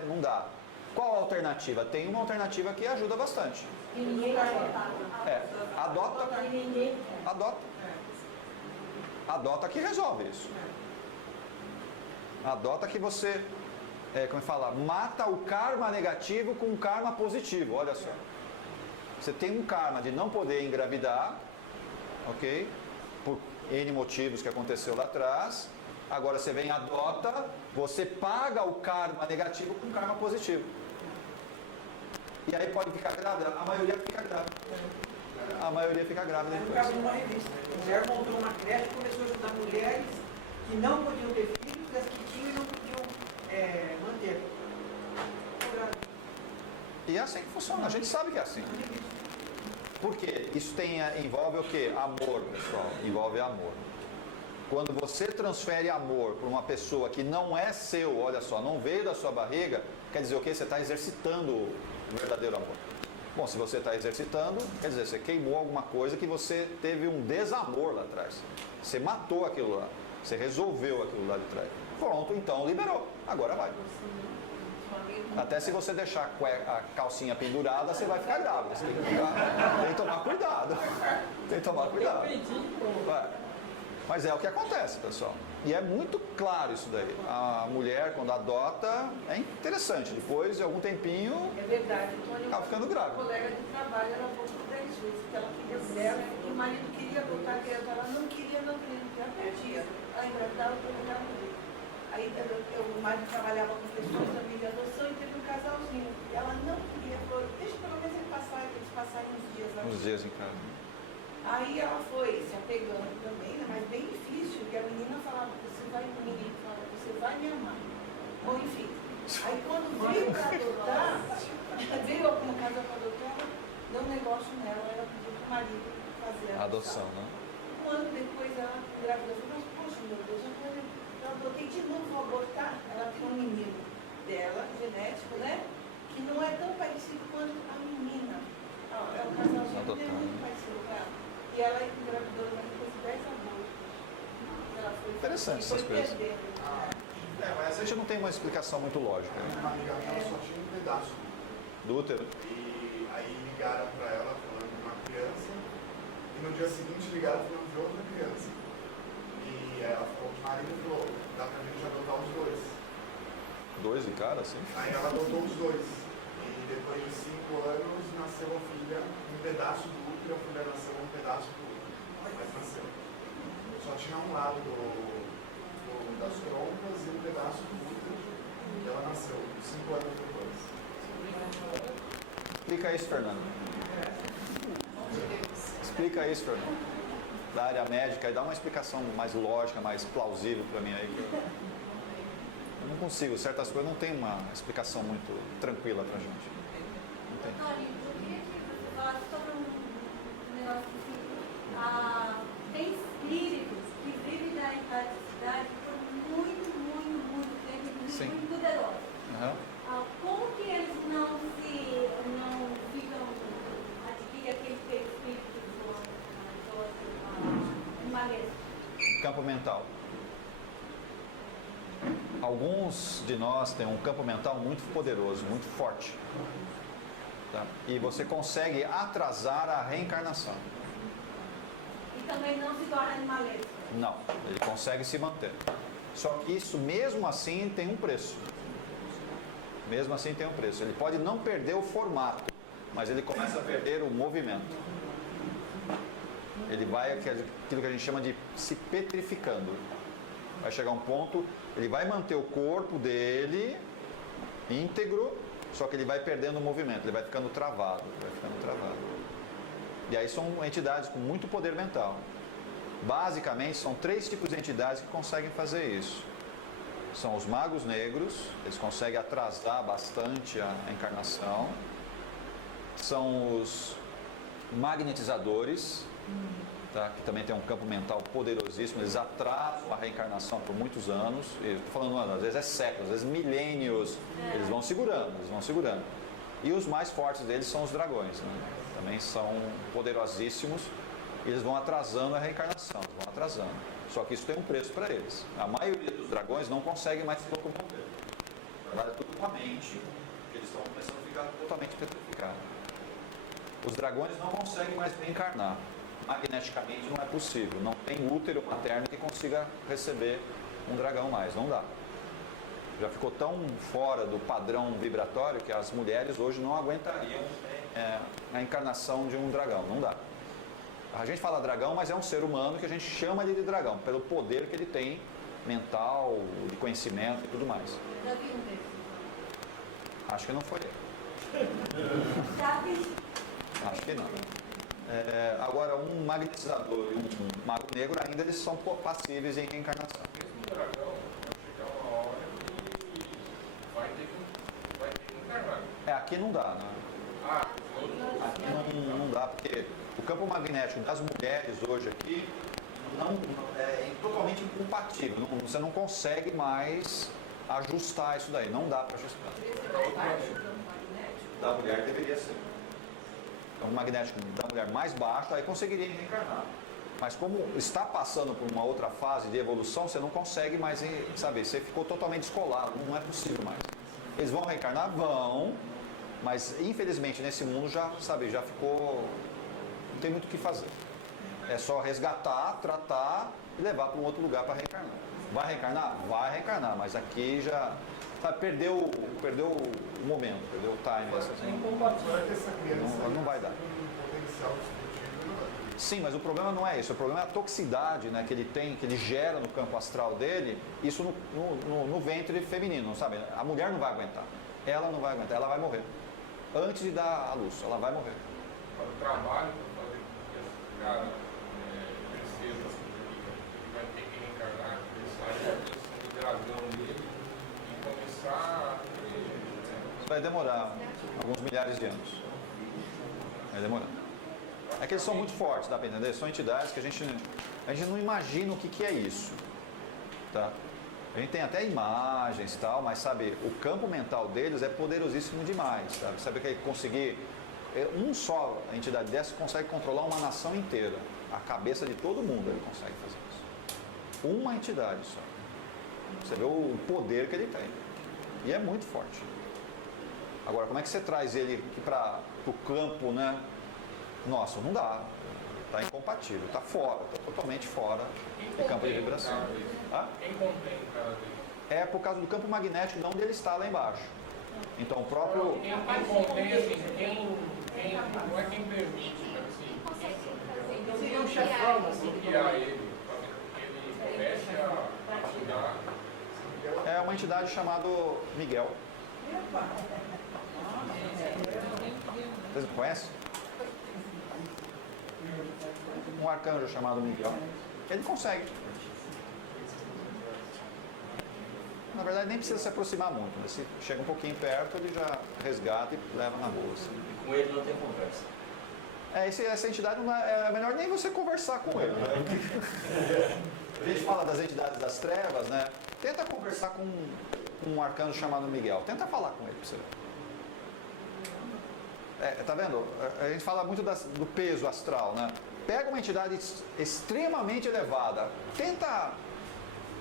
não dá. Qual a alternativa? Tem uma alternativa que ajuda bastante. Adota. Adota que resolve isso. Adota que você, mata o karma negativo com um karma positivo. Olha só. Você tem um karma de não poder engravidar, ok? Por N motivos que aconteceu lá atrás. Agora você vem, adota, você paga o karma negativo com karma positivo. E aí pode ficar grávida? A maioria fica grávida. A maioria fica grávida. No caso de uma revista, a mulher montou uma creche e começou a ajudar mulheres que não podiam ter filhos, e as que tinham e não podiam manter. E é assim que funciona, a gente sabe que é assim. Por quê? Isso envolve o quê? Amor, pessoal. Envolve amor. Quando você transfere amor para uma pessoa que não é seu, olha só, não veio da sua barriga, quer dizer o quê? Você está exercitando o verdadeiro amor. Bom, se você está exercitando, quer dizer, você queimou alguma coisa que você teve um desamor lá atrás. Você matou aquilo lá. Você resolveu aquilo lá de trás. Pronto, então liberou. Agora vai. Até se você deixar a calcinha pendurada, você vai ficar grávida. Você tem que tomar cuidado. Tem que tomar cuidado. Mas é o que acontece, pessoal. E é muito claro isso daí. A mulher, quando adota, é interessante. Depois de algum tempinho, É verdade, Tônia, acaba ficando grávida. uma colega de trabalho, ela falou 10 vezes que ela queria dela, que o marido queria adotar a criança, ela não queria, ela perdia. Ela engravidava para pegar o marido. Aí o marido trabalhava com pessoas também de adoção e teve um casalzinho. E ela não queria, falou, deixa pelo menos eles passarem uns dias lá. Uns dias em casa. Aí ela foi se apegando também, né, mas bem difícil, porque a menina falava, o menino falava, você vai me amar. Bom, enfim. Aí quando veio para adotar, veio alguma casa para adotar, deu um negócio nela, ela pediu para o marido fazer a Adoção, né? Um ano depois ela engravidou, falou, mas poxa, meu Deus, eu adotei de novo, vou abortar. Ela tem um menino dela, genético, né? Que não é tão parecido quanto a menina. É um casalzinho que é muito parecido com ela. E ela engravidou, mas depois de 10 abortos. Ela foi Interessante essas coisas. Mas a gente não tem uma explicação muito lógica. Uma amiga minha só tinha um pedaço Do útero? E aí ligaram para ela falando de uma criança, e no dia seguinte ligaram falando de outra criança. E ela falou que o marido falou, dá pra gente adotar os dois. Dois de cara, assim? Aí ela adotou os dois. E depois de 5 anos nasceu a filha, um pedaço do útero, a filha nasceu um pedaço do útero. Mas nasceu. Só tinha um lado das trompas e um pedaço do útero. E ela nasceu 5 anos depois. Explica isso, Fernando. Explica isso, Fernando. Da área médica, e dá uma explicação mais lógica, mais plausível para mim aí. Eu não consigo, certas coisas não tem uma explicação muito tranquila pra gente. Não tem. Tony, eu queria que você falasse sobre um negócio assim. Tem espíritos que vivem na erradicidade por muito tempo, Sim. muito poderosos. Uhum. Como que eles não ficam, adquirem aquele espírito de maleza? Campo mental. Alguns de nós têm um campo mental muito poderoso, muito forte. Tá? E você consegue atrasar a reencarnação. E também não se torna animalesco. Não, ele consegue se manter. Só que isso, mesmo assim, tem um preço. Mesmo assim, tem um preço. Ele pode não perder o formato, mas ele começa a perder o movimento. Ele vai, aquilo que a gente chama de se petrificando. Vai chegar um ponto, ele vai manter o corpo dele íntegro, só que ele vai perdendo o movimento, ele vai ficando travado, E aí são entidades com muito poder mental. Basicamente, são 3 tipos de entidades que conseguem fazer isso. São os magos negros, eles conseguem atrasar bastante a encarnação. São os magnetizadores, tá? Que também tem um campo mental poderosíssimo, eles atrasam a reencarnação por muitos anos, estou falando anos, às vezes é séculos, às vezes milênios, eles vão segurando. E os mais fortes deles são os dragões, né? Também são poderosíssimos, e eles vão atrasando a reencarnação, vão atrasando. Só que isso tem um preço para eles. A maioria dos dragões não consegue mais se locomover. Trabalha tudo com a mente, porque eles estão começando a ficar totalmente petrificados. Os dragões não conseguem mais reencarnar. Magneticamente não é possível. Não tem útero materno que consiga receber um dragão mais. Não dá. Já ficou tão fora do padrão vibratório que as mulheres hoje não aguentariam a encarnação de um dragão. Não dá. A gente fala dragão, mas é um ser humano que a gente chama ele de dragão, pelo poder que ele tem, mental, de conhecimento e tudo mais. Já vi um desses. Acho que não foi ele. Acho que não. Agora, um magnetizador e um mago negro ainda eles são passíveis em reencarnação. Mesmo o dragão vai chegar uma hora que vai ter que encarnar. Aqui não dá, né? Aqui não dá, porque o campo magnético das mulheres hoje aqui é totalmente incompatível. Você não consegue mais ajustar isso daí. Não dá para ajustar. Da mulher deveria ser. Então, o magnético da mulher mais baixo, aí conseguiria reencarnar. Mas como está passando por uma outra fase de evolução, você não consegue mais, sabe? Você ficou totalmente descolado, não é possível mais. Eles vão reencarnar? Vão, mas infelizmente nesse mundo já ficou, não tem muito o que fazer. É só resgatar, tratar e levar para um outro lugar para reencarnar. Vai reencarnar? Vai reencarnar, mas aqui já... Perdeu o momento, perdeu o time. Não vai dar. Sim, mas o problema não é isso. O problema é a toxicidade, né, que ele tem, que ele gera no campo astral dele, isso no ventre feminino, sabe? A mulher não vai aguentar. Ela não vai aguentar, ela vai morrer. Antes de dar a luz, ela vai morrer. O trabalho para fazer com que esse cara perceba que vai ter que reencarnar, ele sai do dragão dele. Vai demorar alguns milhares de anos. Vai demorar. É que eles são muito fortes, dá para entender? São entidades que a gente não imagina o que é isso. Tá? A gente tem até imagens e tal, mas sabe, o campo mental deles é poderosíssimo demais. Sabe, sabe que conseguir. Só entidade dessa consegue controlar uma nação inteira. A cabeça de todo mundo ele consegue fazer isso. Uma entidade só. Você vê o poder que ele tem. E é muito forte. Agora, como é que você traz ele para o campo, né? Nossa, não dá. Está incompatível, está fora, está totalmente fora do campo de vibração. Quem contém o cara dele? É por causa do campo magnético de onde ele está lá embaixo. Então, o próprio... Quem contém, assim, não é quem permite, assim. Seria um chefão, assim. Bloquear ele, fazer com que ele comece a ajudar. É uma entidade chamada Miguel. Vocês conhecem? Um arcanjo chamado Miguel. Ele consegue. Na verdade, nem precisa se aproximar muito. Né? Se chega um pouquinho perto, ele já resgata e leva na boa. Assim. E com ele não tem conversa. Essa entidade não é melhor nem você conversar com ele. Né? A gente fala das entidades das trevas, né? Tenta conversar com um arcanjo chamado Miguel. Tenta falar com ele pra você ver. Tá vendo? A gente fala muito do peso astral, né? Pega uma entidade extremamente elevada. Tenta,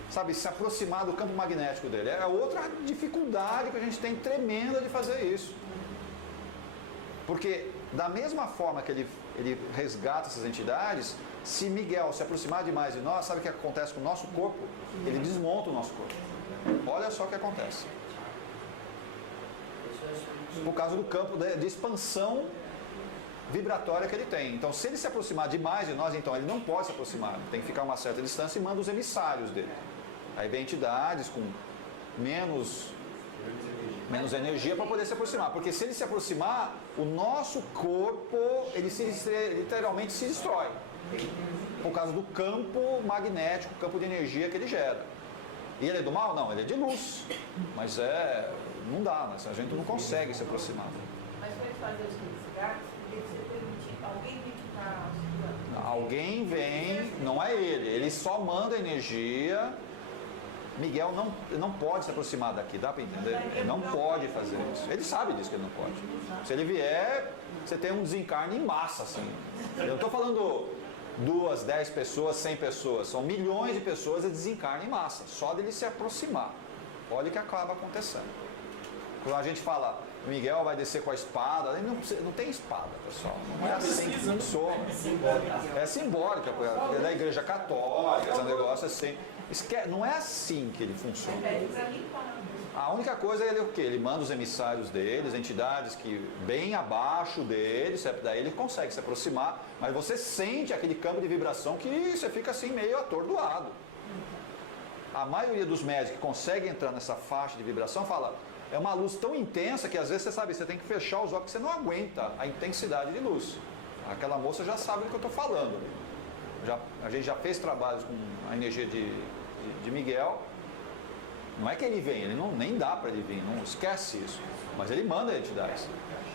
sabe, se aproximar do campo magnético dele. É outra dificuldade que a gente tem tremenda de fazer isso. Porque da mesma forma que ele resgata essas entidades, se Miguel se aproximar demais de nós, sabe o que acontece com o nosso corpo? Ele desmonta o nosso corpo. Olha só o que acontece. Por causa do campo de expansão vibratória que ele tem. Então, se ele se aproximar demais de nós, então ele não pode se aproximar. Tem que ficar a uma certa distância e manda os emissários dele. Aí vem entidades com menos energia para poder se aproximar. Porque se ele se aproximar, o nosso corpo, ele literalmente se destrói. Por causa do campo magnético, campo de energia que ele gera. E ele é do mal? Não, ele é de luz. Mas não dá, né? A gente não consegue se aproximar. Mas para ele fazer os resgates, tem que ser permitido. Alguém tem que estar segurando. Alguém vem não é ele. Ele só manda energia. Miguel não pode se aproximar daqui, dá para entender? Ele não pode fazer isso. Ele sabe disso que ele não pode. Se ele vier, você tem um desencarne em massa, assim. Eu não estou falando 2, 10 pessoas, 100 pessoas. São milhões de pessoas e desencarne em massa. Só dele se aproximar. Olha o que acaba acontecendo. Quando a gente fala, Miguel vai descer com a espada, ele não tem espada, pessoal. Não é assim que funciona. É simbólica, é da igreja católica, esse negócio assim. Não é assim que ele funciona. A única coisa é o que? Ele manda os emissários deles, entidades que bem abaixo deles, daí ele consegue se aproximar, mas você sente aquele campo de vibração que você fica assim meio atordoado. A maioria dos médicos que conseguem entrar nessa faixa de vibração fala, é uma luz tão intensa que às vezes você sabe, você tem que fechar os olhos porque você não aguenta a intensidade de luz. Aquela moça já sabe do que eu estou falando. A gente já fez trabalhos com a energia de Miguel. Não é que ele vem, nem dá para ele vir, não esquece isso. Mas ele manda entidades.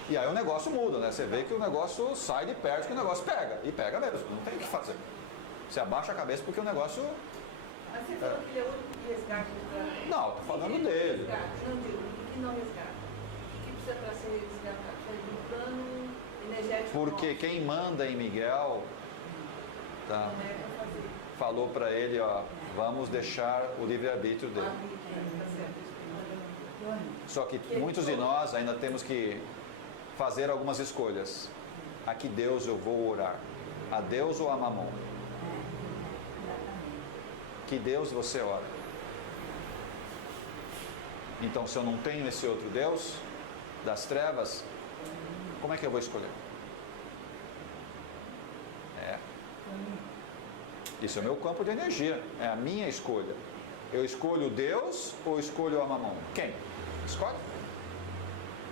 E aí o negócio muda, né? Você vê que o negócio sai de perto, que o negócio pega. E pega mesmo, não tem o que fazer. Você abaixa a cabeça porque o negócio... Mas você falou que ele é o único que resgate do Não, estou falando dele. Não digo, que não resgata. O que precisa para ser resgatado? Sai do plano energético. Porque quem manda em Miguel, tá, falou para ele, ó, vamos deixar o livre-arbítrio dele. Só que muitos de nós ainda temos que fazer algumas escolhas. A que Deus eu vou orar? A Deus ou a Mamon? Que Deus você ora? Então, se eu não tenho esse outro Deus das trevas, como é que eu vou escolher? Isso é o meu campo de energia, é a minha escolha. Eu escolho Deus ou escolho a Mamon? Quem? Escolhe.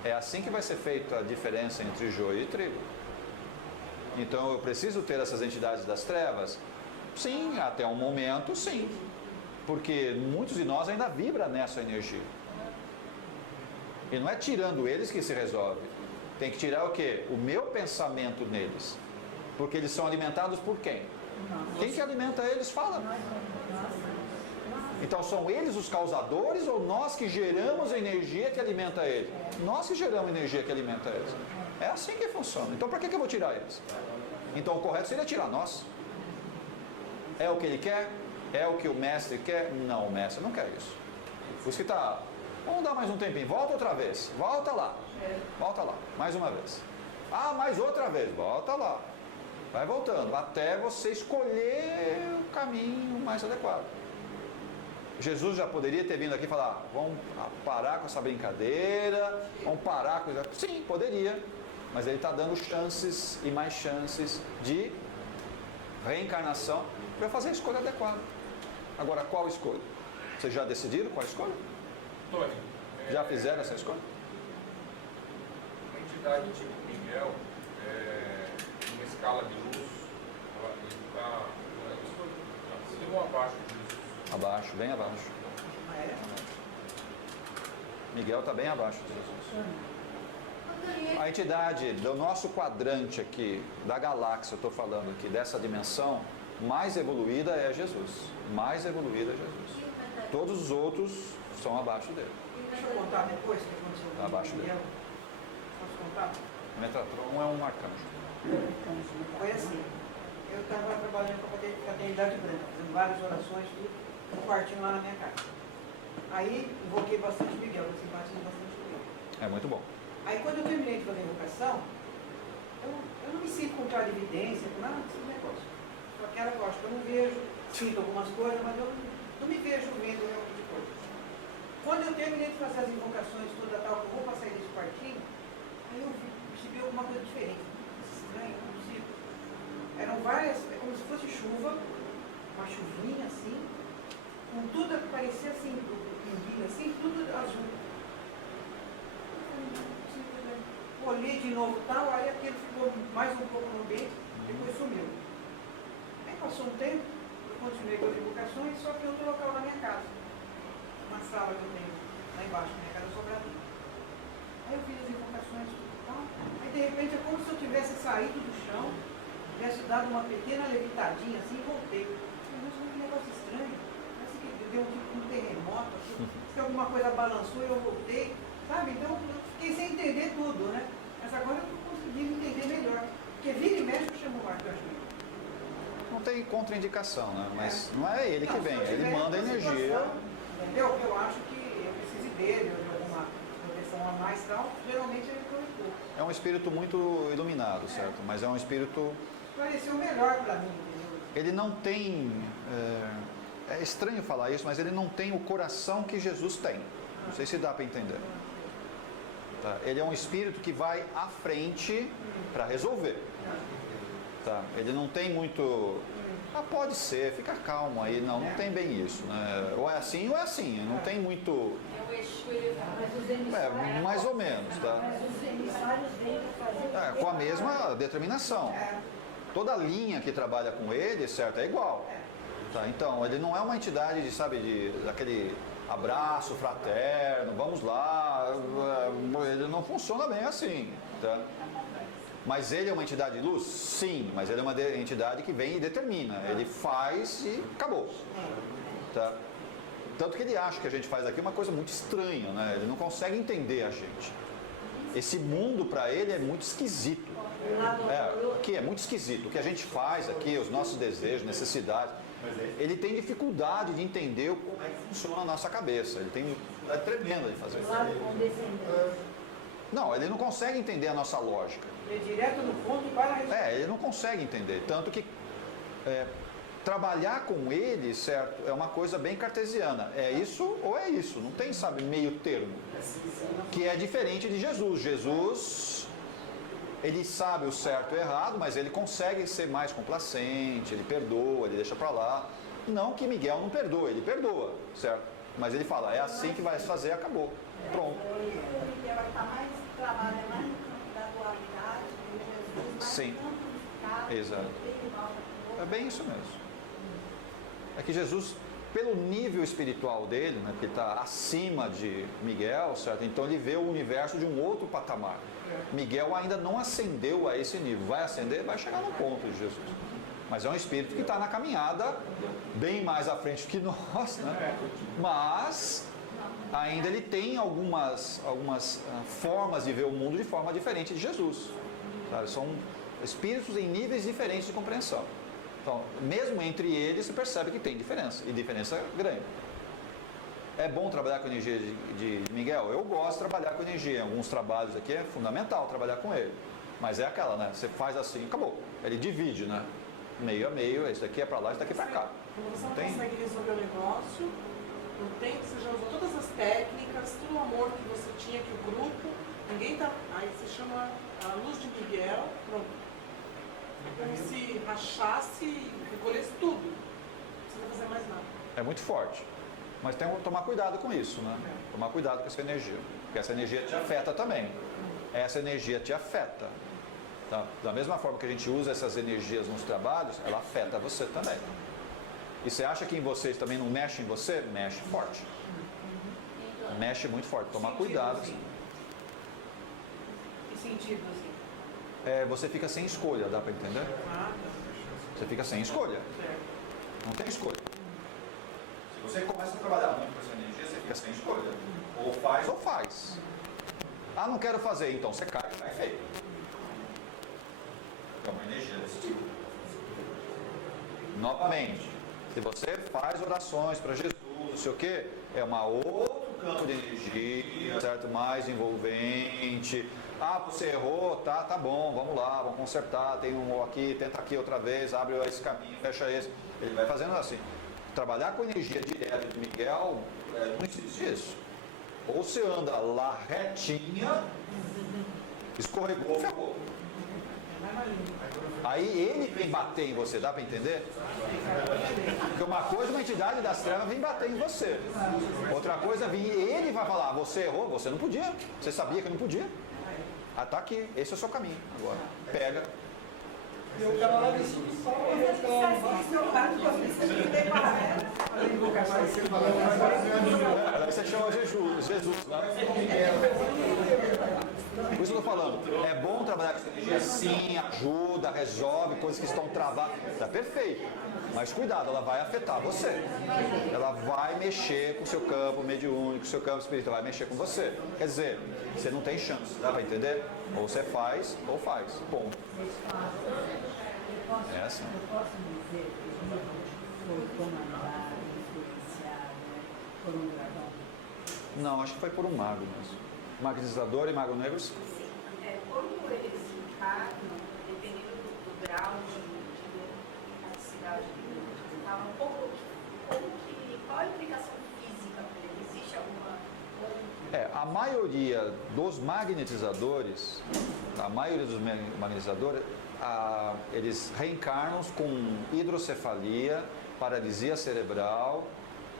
É assim que vai ser feita a diferença entre joio e trigo. Então eu preciso ter essas entidades das trevas? Sim, até um momento sim. Porque muitos de nós ainda vibram nessa energia. E não é tirando eles que se resolve. Tem que tirar o quê? O meu pensamento neles. Porque eles são alimentados por quem? Quem que alimenta eles? Fala. Então são eles os causadores ou nós que geramos a energia que alimenta eles? Nós que geramos a energia que alimenta eles. É assim que funciona. Então para que eu vou tirar eles? Então o correto seria tirar nós. É o que ele quer? É o que o mestre quer? Não, o mestre não quer isso. Por isso que está... Vamos dar mais um tempinho. Volta outra vez. Volta lá. Volta lá. Mais uma vez. Ah, mais outra vez. Volta lá. Vai voltando. Até você escolher o caminho mais adequado. Jesus já poderia ter vindo aqui e falar, vamos parar com essa brincadeira, vamos parar com isso. Sim, poderia. Mas ele está dando chances e mais chances de reencarnação para fazer a escolha adequada. Agora, qual escolha? Vocês já decidiram qual escolha? Tony, já fizeram essa escolha? Uma entidade tipo Miguel, numa escala de luz, ela está acima ou abaixo disso? Abaixo, bem abaixo. Miguel está bem abaixo de Jesus. A entidade do nosso quadrante aqui, da galáxia, eu estou falando aqui, dessa dimensão, mais evoluída é Jesus. Mais evoluída é Jesus. Todos os outros são abaixo dele. Deixa eu contar depois o que aconteceu. Abaixo dele. Posso contar? Metatron é um arcanjo. Foi assim. Eu estava trabalhando com a fraternidade branca, fazendo várias orações, tudo, um quartinho lá na minha casa. Aí invoquei bastante Miguel, eu simpatizei bastante Miguel. É muito bom. Aí quando eu terminei de fazer a invocação, eu não me sinto com clarividência, com nada desse negócio. Só aquela coisa, eu não vejo, sinto algumas coisas, mas eu não me vejo vendo nenhum tipo de coisa. Quando eu terminei de fazer as invocações toda tal, que eu vou para sair desse quartinho, aí eu percebi alguma coisa diferente. Estranho, não possível. Eram várias, é como se fosse chuva, uma chuvinha assim, com tudo que parecia assim, pinguinho assim, tudo azul. Olhei de novo tal, aí aquilo ficou mais um pouco no ambiente, depois sumiu. Aí passou um tempo, eu continuei com as invocações, só que em outro local da minha casa. Uma sala que eu tenho lá embaixo, minha casa sobradinha. Aí eu fiz as invocações e tal. Aí de repente é como se eu tivesse saído do chão, tivesse tivesse dado uma pequena levitadinha assim e voltei. Mas que negócio estranho. Parece que deu tipo um terremoto, assim. Se alguma coisa balançou e eu voltei. Sabe? Então eu fiquei sem entender tudo, né? Mas agora eu estou conseguindo entender melhor. Porque vira e mexe eu chamo o Marco Ajuda. Não tem contraindicação, né? Mas não é ele que vem, ele manda energia. Entendeu? Eu acho que eu preciso dele, ou de alguma proteção a mais tal, geralmente ele conectou. É um espírito muito iluminado, certo? Mas é um espírito... Pareceu melhor para mim, entendeu? Ele não tem... É estranho falar isso, mas ele não tem o coração que Jesus tem. Não sei se dá para entender. Tá? Ele é um espírito que vai à frente para resolver. Tá? Ele não tem muito... pode ser, fica calmo aí. Não tem bem isso. Né? Ou é assim ou é assim. Não tem muito... mais ou menos. Tá? Mas os emissários vêm fazer... com a mesma determinação. Toda linha que trabalha com ele, certo, é igual. Tá? Então, ele não é uma entidade de, daquele abraço fraterno, vamos lá. Ele não funciona bem assim. Tá? Mas ele é uma entidade de luz? Sim, mas ele é uma entidade que vem e determina. Ele faz e acabou. Tá? Tanto que ele acha que a gente faz aqui uma coisa muito estranha, né? Ele não consegue entender a gente. Esse mundo para ele é muito esquisito. Aqui é muito esquisito. O que a gente faz aqui, os nossos desejos, necessidades, ele tem dificuldade de entender como é que funciona a nossa cabeça. Ele tem dificuldade tremenda de fazer isso. Não, ele não consegue entender a nossa lógica. Ele é direto no fundo e vai lá. Ele não consegue entender. Tanto que trabalhar com ele, certo, é uma coisa bem cartesiana. É isso ou é isso. Não tem, meio termo. Que é diferente de Jesus. Jesus, ele sabe o certo e o errado, mas ele consegue ser mais complacente, ele perdoa, ele deixa pra lá. Não que Miguel não perdoa, ele perdoa, certo? Mas ele fala, é assim que vai fazer, acabou. Pronto. O Miguel vai estar mais trabalhando mais no campo da dualidade, de Jesus, mais Sim. no campo do pecado, Exato. do bem e do mal. É bem isso mesmo. É que Jesus, pelo nível espiritual dele, né, que está acima de Miguel, certo? Então ele vê o universo de um outro patamar. Miguel ainda não ascendeu a esse nível. Vai ascender, vai chegar no ponto de Jesus. Mas é um espírito que está na caminhada bem mais à frente que nós, né? Mas ainda ele tem algumas formas de ver o mundo de forma diferente de Jesus. Sabe? São espíritos em níveis diferentes de compreensão. Então, mesmo entre eles, se percebe que tem diferença, e diferença grande. É bom trabalhar com a energia de Miguel? Eu gosto de trabalhar com energia. Em alguns trabalhos aqui é fundamental trabalhar com ele. Mas é aquela, né? Você faz assim, acabou. Ele divide, né? Meio a meio, esse daqui é para lá, esse daqui é para cá. Você não consegue resolver o negócio, no tempo você já usou todas as técnicas, todo o amor que você tinha, que o grupo, ninguém tá. Aí você chama a luz de Miguel, pronto. Como se rachasse e recolhesse tudo. Não precisa fazer mais nada. É muito forte. Mas tem que tomar cuidado com isso, né? Tomar cuidado com essa energia. Porque essa energia te afeta também. Essa energia te afeta. Tá? Da mesma forma que a gente usa essas energias nos trabalhos, ela afeta você também. E você acha que em vocês também não mexe em você? Mexe forte. Mexe muito forte. Tomar cuidado. Assim. Que sentido, assim? Você fica sem escolha, dá para entender? Você fica sem escolha. Não tem escolha. Se você começa a trabalhar muito com essa energia, você fica sem escolha. Ou faz ou faz. Ah, não quero fazer, então você cai feio. É uma energia desse tipo. Novamente, se você faz orações para Jesus, não sei o que, é um outro campo de energia, certo? Mais envolvente. Ah, você errou, tá bom, vamos lá, vamos consertar, tem um aqui, tenta aqui outra vez, abre esse caminho, fecha esse. Ele vai fazendo assim. Trabalhar com energia direta de Miguel, não existe isso. Ou você anda lá retinha, escorregou, ferrou. Aí ele vem bater em você, dá para entender? Porque uma coisa, uma entidade das trevas vem bater em você. Outra coisa, ele vai falar, você errou, você não podia, você sabia que não podia. Ah, tá aqui, esse é o seu caminho. Agora, pega. E o cara lá desse sol, Aí você chama Jesus, né? isso que eu estou falando. É bom trabalhar com essa energia, sim, ajuda, resolve coisas que estão travadas. Está perfeito. Mas cuidado, ela vai afetar você. Ela vai mexer com o seu campo mediúnico, o seu campo espiritual, vai mexer com você. Quer dizer, você não tem chance, dá para entender? Ou você faz, ou faz. Ponto. É assim. Eu posso dizer que o livro foi comandado, influenciado por um dragão? Não, acho que foi por um mago mesmo. Magnetizador e mago negros? Quando eles encarnam, dependendo do grau de capacidade que estavam, qual a implicação física para ele? Existe alguma... A maioria dos magnetizadores, eles reencarnam com hidrocefalia, paralisia cerebral,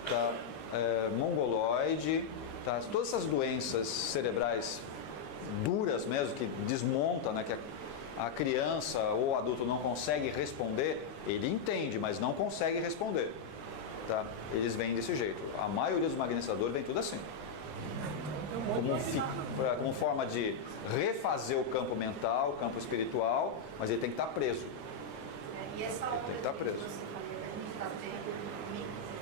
tá? Mongoloide, tá? Todas essas doenças cerebrais duras mesmo, que desmontam, né? Que a criança ou o adulto não consegue responder, ele entende, mas não consegue responder. Tá? Eles vêm desse jeito. A maioria dos magnetizadores vem tudo assim. Como forma de refazer o campo mental, o campo espiritual, mas ele tem que estar preso. E essa onda tem que estar preso. Que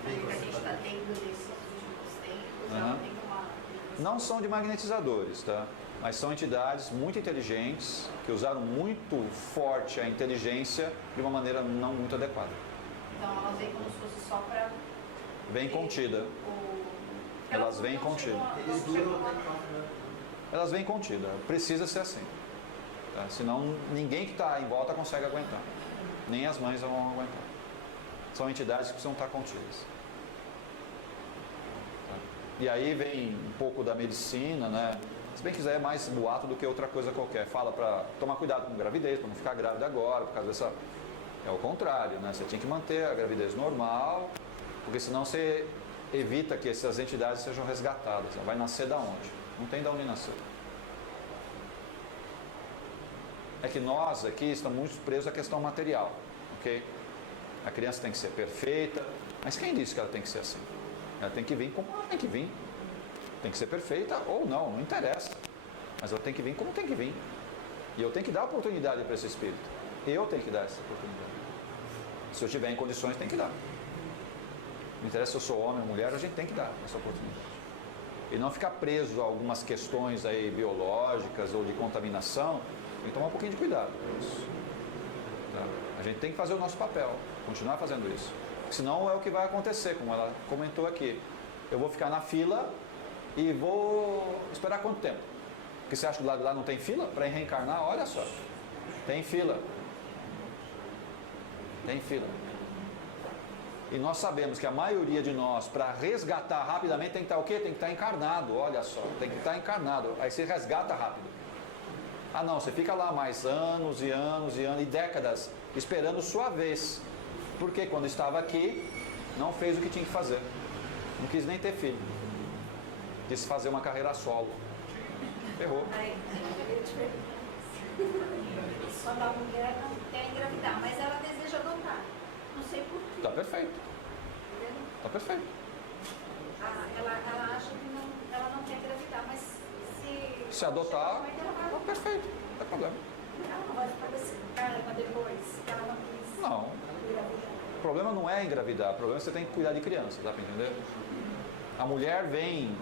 a gente está tendo nesses últimos tempos, ela tem uma... Não são de magnetizadores, tá? Mas são entidades muito inteligentes, que usaram muito forte a inteligência de uma maneira não muito adequada. Então elas vêm como se fosse só para... Vem contida. Elas vêm contida. Elas vêm contida. Precisa ser assim. Tá? Senão ninguém que está em volta consegue aguentar. Nem as mães vão aguentar. São entidades que precisam estar contidas. Tá? E aí vem um pouco da medicina, né? Se bem quiser, é mais boato do que outra coisa qualquer. Fala para tomar cuidado com gravidez, para não ficar grávida agora, por causa dessa... É o contrário, né? Você tinha que manter a gravidez normal, porque senão você evita que essas entidades sejam resgatadas. Vai nascer da onde? Não tem de onde nascer. É que nós aqui estamos muito presos à questão material, ok? A criança tem que ser perfeita, mas quem disse que ela tem que ser assim? Ela tem que vir como ela tem que vir. Tem que ser perfeita ou não interessa. Mas ela tem que vir como tem que vir. E eu tenho que dar oportunidade para esse espírito. Eu tenho que dar essa oportunidade. Se eu tiver em condições, tem que dar. Não interessa se eu sou homem ou mulher, a gente tem que dar essa oportunidade. E não ficar preso a algumas questões aí biológicas ou de contaminação, tem que tomar um pouquinho de cuidado com isso. Tá? A gente tem que fazer o nosso papel, continuar fazendo isso. Senão é o que vai acontecer, como ela comentou aqui. Eu vou ficar na fila e vou esperar quanto tempo? Porque você acha que do lado de lá não tem fila para reencarnar? Olha só, tem fila. Tem fila. E nós sabemos que a maioria de nós, para resgatar rapidamente, tem que estar o quê? Tem que estar encarnado, olha só, tem que estar encarnado. Aí você resgata rápido. Ah não, você fica lá mais anos e anos e anos e décadas esperando sua vez. Porque quando estava aqui, não fez o que tinha que fazer. Não quis nem ter filho. Quis fazer uma carreira solo. Ferrou. Só da mulher não quer engravidar, mas ela deseja adotar. Não sei por quê. Tá perfeito. Tá perfeito. Ela acha que ela não quer engravidar, mas se adotar, tá perfeito. Não tem problema. Ela não vai ficar desse cara para depois. Ela não quis. Não. O problema não é engravidar. O problema é que você tem que cuidar de criança. Dá para entender? A mulher vem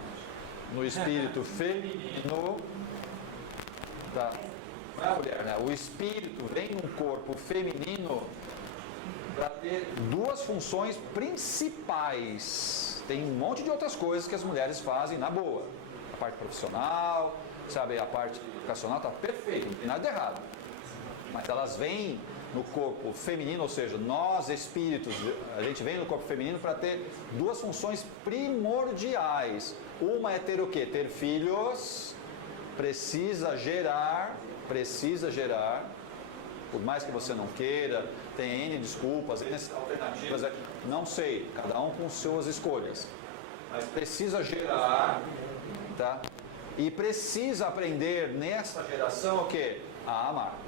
no espírito feminino. Tá? Não é a mulher, né? O espírito vem num corpo feminino para ter duas funções principais. Tem um monte de outras coisas que as mulheres fazem na boa. A parte profissional, sabe, a parte educacional está perfeito, não tem nada de errado. Mas elas vêm no corpo feminino, ou seja, nós espíritos, a gente vem no corpo feminino para ter duas funções primordiais. Uma é ter o quê? Ter filhos, precisa gerar, por mais que você não queira, tem N desculpas, N alternativas, não sei, cada um com suas escolhas. Mas precisa gerar, tá? E precisa aprender nessa geração o quê? A amar.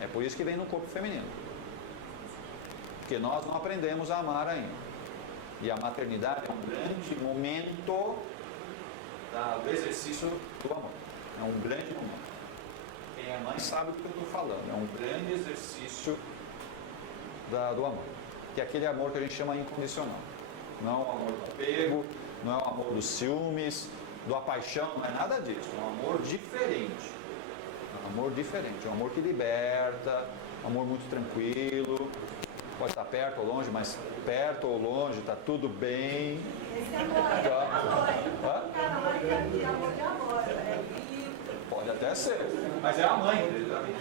É por isso que vem no corpo feminino. Porque nós não aprendemos a amar ainda. E a maternidade é um grande momento do exercício do amor. É um grande momento. Quem é mãe sabe do que eu estou falando. É um grande exercício do amor. Que é aquele amor que a gente chama incondicional. Não é o amor do apego, não é o amor dos ciúmes, da paixão, não é nada disso. É um amor diferente. É um amor diferente. É um amor que liberta, um amor muito tranquilo. Pode estar perto ou longe, mas perto ou longe, está tudo bem. Esse amor é amor de amor. Pode até ser, mas é a mãe,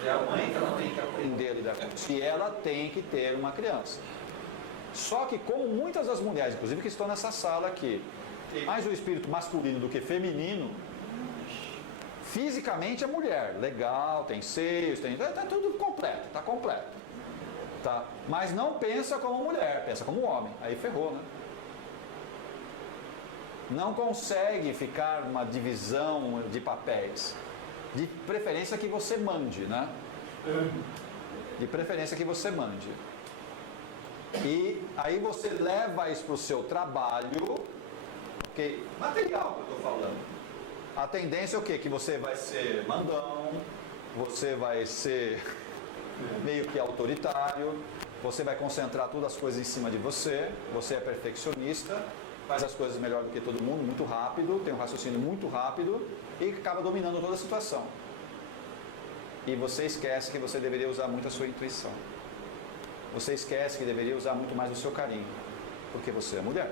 é a mãe que ela tem que aprender a lidar com isso. E ela tem que ter uma criança. Só que como muitas das mulheres, inclusive que estão nessa sala aqui, tem mais o espírito masculino do que feminino, fisicamente é mulher, legal, tem seios, está tudo completo, está completo. Tá? Mas não pensa como mulher, pensa como homem. Aí ferrou, né? Não consegue ficar uma divisão de papéis. De preferência que você mande, né? De preferência que você mande. E aí você leva isso para o seu trabalho, okay? Material que eu estou falando. A tendência é o quê? Que você vai ser mandão, você vai ser meio que autoritário, você vai concentrar todas as coisas em cima de você, você é perfeccionista, faz as coisas melhor do que todo mundo, muito rápido, tem um raciocínio muito rápido e acaba dominando toda a situação. E você esquece que você deveria usar muito a sua intuição. Você esquece que deveria usar muito mais o seu carinho, porque você é mulher.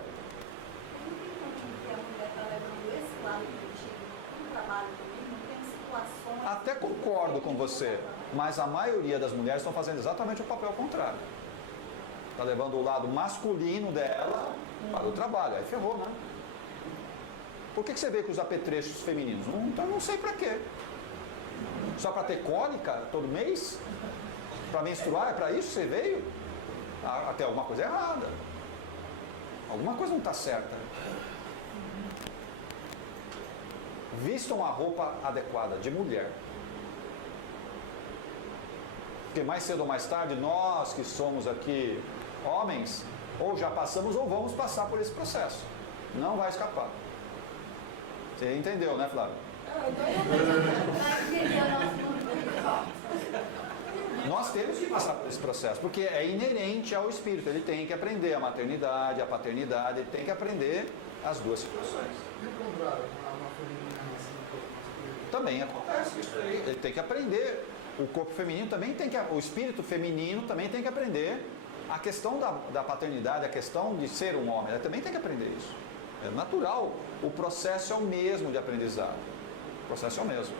Até concordo com você, mas a maioria das mulheres estão fazendo exatamente o papel contrário. Está levando o lado masculino dela para o trabalho, aí ferrou, né? Por que você veio com os apetrechos femininos? Então não sei para quê. Só para ter cólica todo mês? Para menstruar? É para isso que você veio? Até alguma coisa errada. Alguma coisa não está certa. Vistam a roupa adequada de mulher. Porque mais cedo ou mais tarde, nós que somos aqui homens, ou já passamos ou vamos passar por esse processo. Não vai escapar. Você entendeu, né, Flávio? Nós temos que passar por esse processo, porque é inerente ao espírito. Ele tem que aprender a maternidade, a paternidade, ele tem que aprender as duas situações. Também acontece isso aí. Ele tem que aprender. O corpo feminino também tem que, o espírito feminino também tem que aprender a questão da paternidade, a questão de ser um homem. Ele também tem que aprender isso. É natural. O processo é o mesmo de aprendizado. O processo é o mesmo.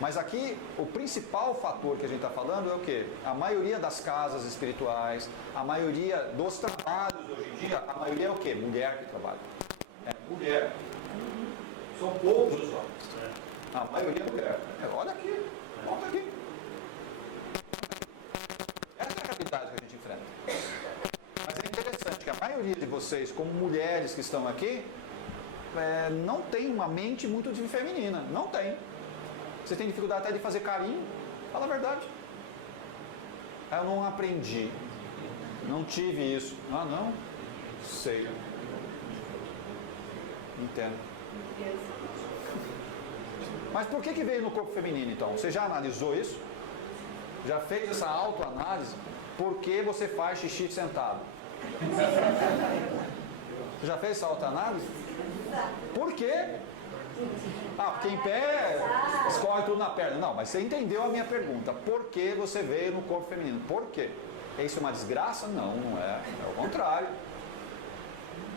Mas aqui, o principal fator que a gente está falando é o quê? A maioria das casas espirituais, a maioria dos trabalhos hoje em dia, a maioria é o quê? Mulher que trabalha. É mulher. São poucos os homens. A maioria é mulher. Olha aqui, volta aqui. Essa é a realidade que a gente enfrenta. Mas é interessante que a maioria de vocês, como mulheres que estão aqui, não tem uma mente muito feminina. Não tem. Você tem dificuldade até de fazer carinho. Fala a verdade. Eu não aprendi. Não tive isso. Ah, não? Sei. Entendo. Mas por que veio no corpo feminino, então? Você já analisou isso? Já fez essa autoanálise? Por que você faz xixi sentado? Você já fez essa autoanálise? Por quê? Porque em pé escorre tudo na perna. Não, mas você entendeu a minha pergunta. Por que você veio no corpo feminino? Por quê? É isso uma desgraça? Não, não é. É o contrário.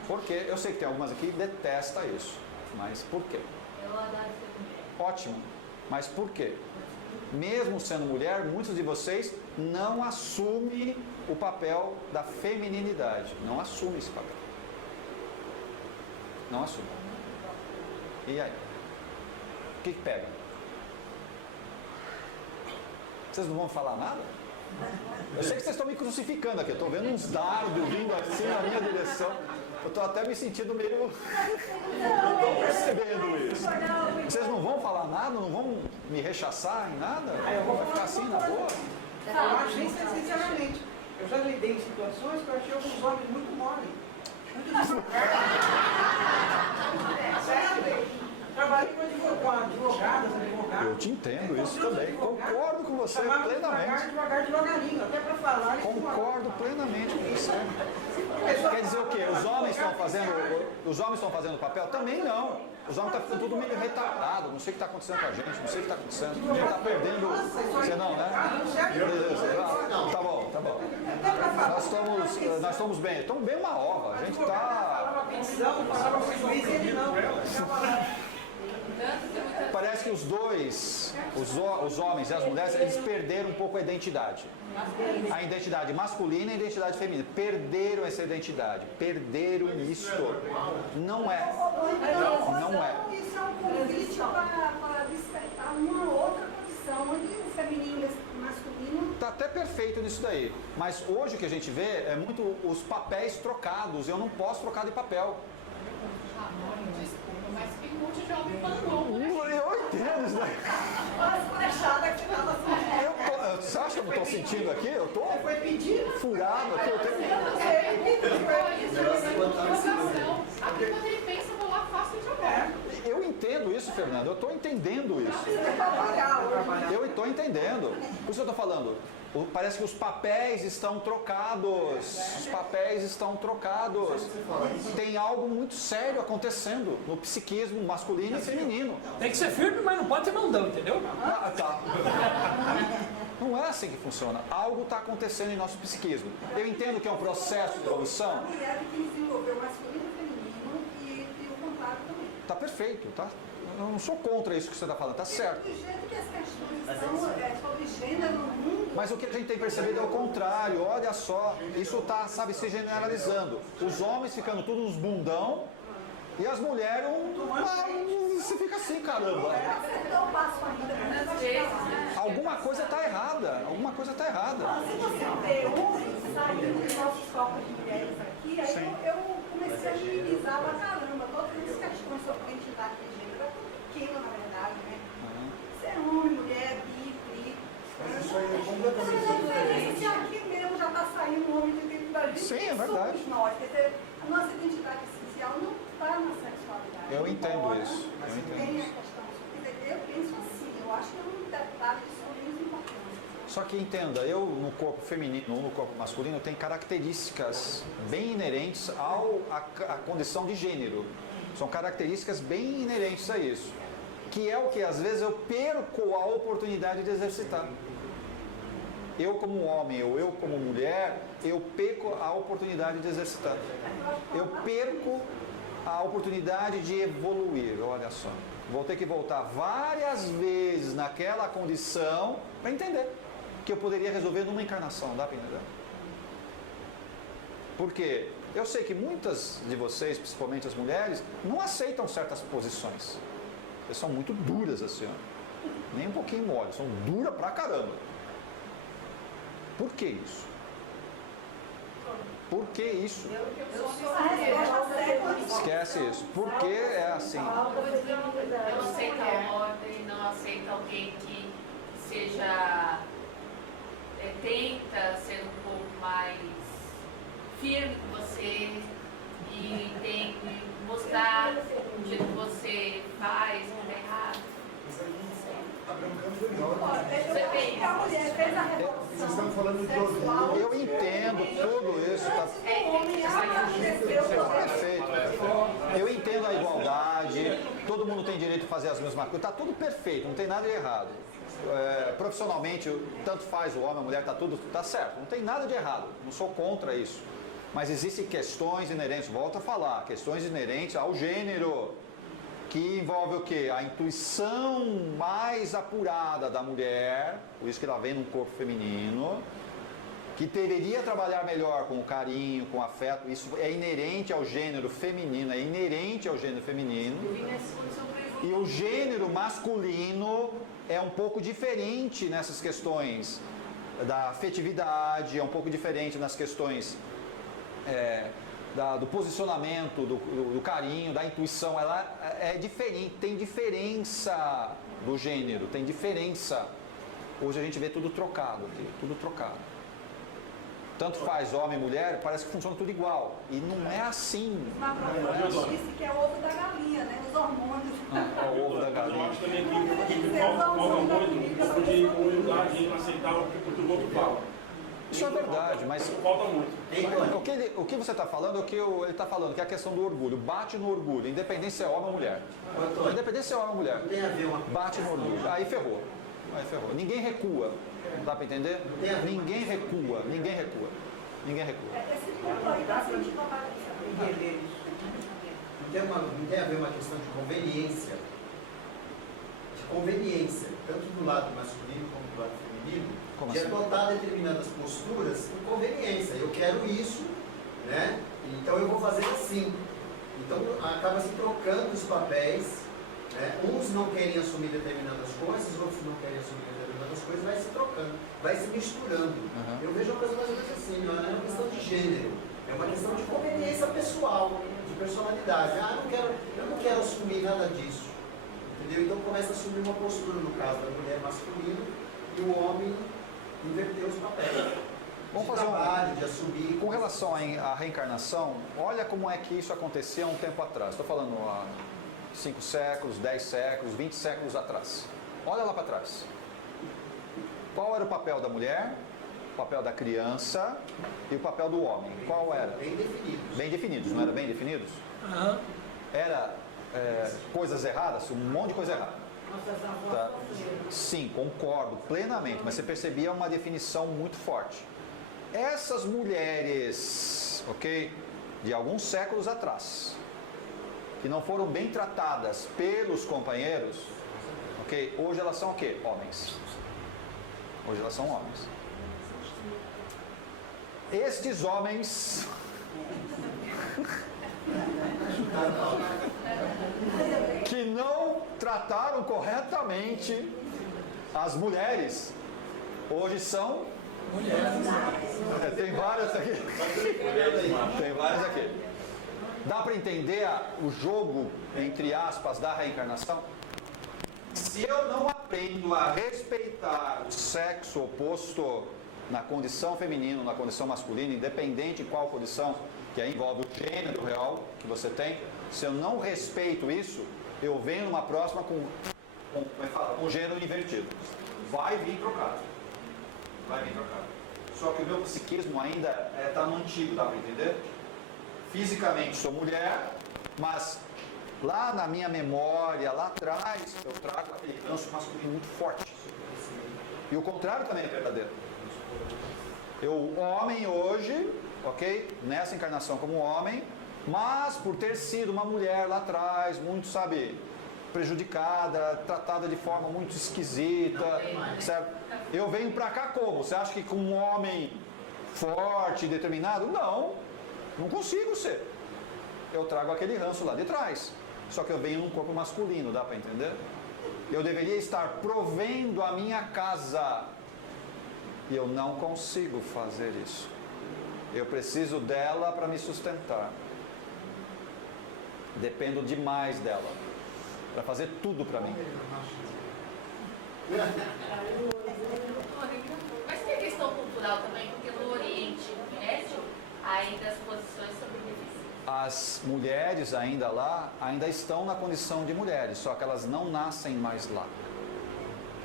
Por quê? Eu sei que tem algumas aqui que detestam isso. Mas por quê? Eu adoro ser mulher. Ótimo. Mas por quê? Mesmo sendo mulher, muitos de vocês não assumem o papel da feminilidade. Não assumem esse papel. Não assumem. E aí? O que pega? Vocês não vão falar nada? Eu sei que vocês estão me crucificando aqui. Eu estou vendo uns dardos vindo assim na minha direção. Eu estou até me sentindo meio... Eu estou percebendo isso. Vocês não vão falar nada? Não vão me rechaçar em nada? Eu vou ficar assim na boa? Eu acho isso, sinceramente. Eu já lidei em situações que eu achei alguns homens muito mole. Muito devagar. Sério? Trabalhei com advogadas, advogados. Eu te entendo isso também. Concordo com você plenamente. Devagarinho, até para falar. Concordo plenamente com você. Quer dizer o quê? Os homens estão fazendo papel? Também não. Os homens estão tudo meio retardado. Não sei o que está acontecendo com a gente, não sei o que está acontecendo. A gente está perdendo. Você não, né? Beleza. Tá bom, tá bom. Nós estamos bem. Estamos bem uma ova. A gente está. Parece que os dois, os homens e as mulheres, eles perderam um pouco a identidade. A identidade masculina e a identidade feminina. Perderam essa identidade. Perderam isto. Não é. Não é. Isso é um convite para despertar uma outra condição, onde o feminino e o masculino... Está até perfeito nisso daí. Mas hoje o que a gente vê é muito os papéis trocados. Eu não posso trocar de papel. Desculpa, mas que monte de homem falou. Eu entendo isso daí. Você acha que eu não estou sentindo aqui? Eu estou furado aqui. Até quando ele pensa, eu vou lá, faço e trabalho. Eu entendo isso, Fernando. Eu estou entendendo isso. Eu estou entendendo. Por isso eu estou falando. Parece que os papéis estão trocados. Os papéis estão trocados. Tem algo muito sério acontecendo no psiquismo masculino e feminino. Tem que ser firme, mas não pode ser mandão, entendeu? Ah, tá. Não é assim que funciona. Algo está acontecendo em nosso psiquismo. Eu entendo que é um processo de evolução. A mulher tem que desenvolver o masculino e o feminino e o contrário também. Tá perfeito, tá? Eu não sou contra isso que você está falando, tá certo. Do jeito que as questões são sobre gênero no mundo... Mas o que a gente tem percebido é o contrário, olha só, isso está, sabe, se generalizando. Os homens ficando tudo uns bundão e as mulheres, você fica assim, caramba. Alguma coisa está errada, alguma coisa está errada. Se você vê homens saindo dos nossos corpos de mulheres aqui, aí eu comecei a minimizar pra caramba todas as questões sobre identidade de gênero. É tudo pequeno, na verdade, né? Ser homem, mulher, bi. Mas isso aí é completamente diferente. Aqui mesmo já está saindo um homem de dentro da gente. Sim, é verdade. Somos nós. Quer dizer, a nossa identidade essencial não está na sexualidade. Eu entendo isso. Mas tem a questão. Eu penso assim, eu acho que é um detalhe de sorriso importante. Só que entenda, eu no corpo feminino ou no corpo masculino tem características bem inerentes à condição de gênero. São características bem inerentes a isso. Que é o que às vezes eu perco a oportunidade de exercitar. Eu como homem ou eu como mulher, eu perco a oportunidade de exercitar. Eu perco a oportunidade de evoluir, olha só. Vou ter que voltar várias vezes naquela condição para entender que eu poderia resolver numa encarnação, dá para entender? Por quê? Eu sei que muitas de vocês, principalmente as mulheres, não aceitam certas posições. Elas são muito duras assim, ó. Nem um pouquinho mole, são duras pra caramba. Por que isso? Por que isso? Esquece isso. Por que é assim? Não aceita a ordem, não aceita alguém que seja... tenta ser um pouco mais firme com você e tem que mostrar o jeito que você faz, que é errado. Você tem a mulher fez a revolução. Vocês estão falando de eu entendo tudo isso. Tá perfeito. Eu entendo a igualdade. Todo mundo tem direito de fazer as mesmas coisas. Está tudo perfeito, não tem nada de errado. Profissionalmente, tanto faz o homem, a mulher, tá certo. Não tem nada de errado. Não sou contra isso. Mas existem questões inerentes, volto a falar, questões inerentes ao gênero, que envolve o quê? A intuição mais apurada da mulher, por isso que ela vem num corpo feminino, que deveria trabalhar melhor com o carinho, com o afeto, isso é inerente ao gênero feminino, é inerente ao gênero feminino. E o gênero masculino é um pouco diferente nessas questões da afetividade, é um pouco diferente nas questões do posicionamento, do carinho, da intuição. Ela é diferente, tem diferença do gênero, tem diferença. Hoje a gente vê tudo trocado aqui, tudo trocado. tanto faz homem e mulher, parece que funciona tudo igual. E não é assim. Mas a disse que é o ovo da galinha, né? Os hormônios. É o ovo da galinha. Eu acho também que falta muito de aceitar o que o outro fala. Isso é verdade, mas falta muito. O que você está falando é o que ele está falando, que é a questão do orgulho. Bate no orgulho, independente se é homem ou mulher. Independente se é homem ou mulher. Bate no orgulho. Aí ferrou. Ninguém recua. Dá para entender? Ninguém recua. Esse ponto aí está sentindo uma bagunça. Não tem a ver uma questão de conveniência. Tanto do lado masculino como do lado feminino, de adotar determinadas posturas por conveniência. Eu quero isso, né? Então eu vou fazer assim. Então acaba se trocando os papéis, né? Uns não querem assumir determinadas coisas, outros não querem assumir determinadas coisas, vai se trocando, vai se misturando. Eu vejo uma coisa mais ou menos assim, não é uma questão de gênero, é uma questão de conveniência pessoal, de personalidade. Eu não quero assumir nada disso. Entendeu? Então começa a assumir uma postura, no caso da mulher masculina, e o homem inverter os papéis. Vamos fazer trabalho, de assumir. Com relação à reencarnação, olha como é que isso acontecia há um tempo atrás. Estou falando há 5 séculos, 10 séculos, 20 séculos atrás. Olha lá para trás. Qual era o papel da mulher, o papel da criança e o papel do homem? Qual era? Bem definidos. Bem definidos, não era bem definidos? Era coisas erradas, um monte de coisa errada. Tá? Sim, concordo plenamente, mas você percebia uma definição muito forte. Essas mulheres, ok, de alguns séculos atrás, que não foram bem tratadas pelos companheiros, ok, hoje elas são o quê? Homens. Hoje elas são homens. Estes homens que não trataram corretamente as mulheres, hoje são mulheres. Tem várias aqui. Tem várias aqui. Dá para entender o jogo, entre aspas, da reencarnação? Se eu não aprendo a respeitar o sexo oposto na condição feminina, na condição masculina, independente de qual condição, que aí envolve o gênero real que você tem, se eu não respeito isso, eu venho numa próxima com o gênero invertido. Vai vir trocado. Só que o meu psiquismo ainda está no antigo, dá para entender? Fisicamente sou mulher, mas lá na minha memória, lá atrás, eu trago aquele ranço masculino muito forte. E o contrário também é verdadeiro. Eu, homem hoje, ok? Nessa encarnação como homem, mas por ter sido uma mulher lá atrás, muito, sabe, prejudicada, tratada de forma muito esquisita, certo? Eu venho pra cá como? Você acha que com um homem forte, determinado? Não consigo ser. Eu trago aquele ranço lá de trás. Só que eu venho num corpo masculino, dá pra entender? Eu deveria estar provendo a minha casa. E eu não consigo fazer isso. Eu preciso dela para me sustentar. Dependo demais dela para fazer tudo para mim. Mas tem a questão cultural também, porque no Oriente Médio ainda as posições são beneficentes. As mulheres ainda estão na condição de mulheres, só que elas não nascem mais lá.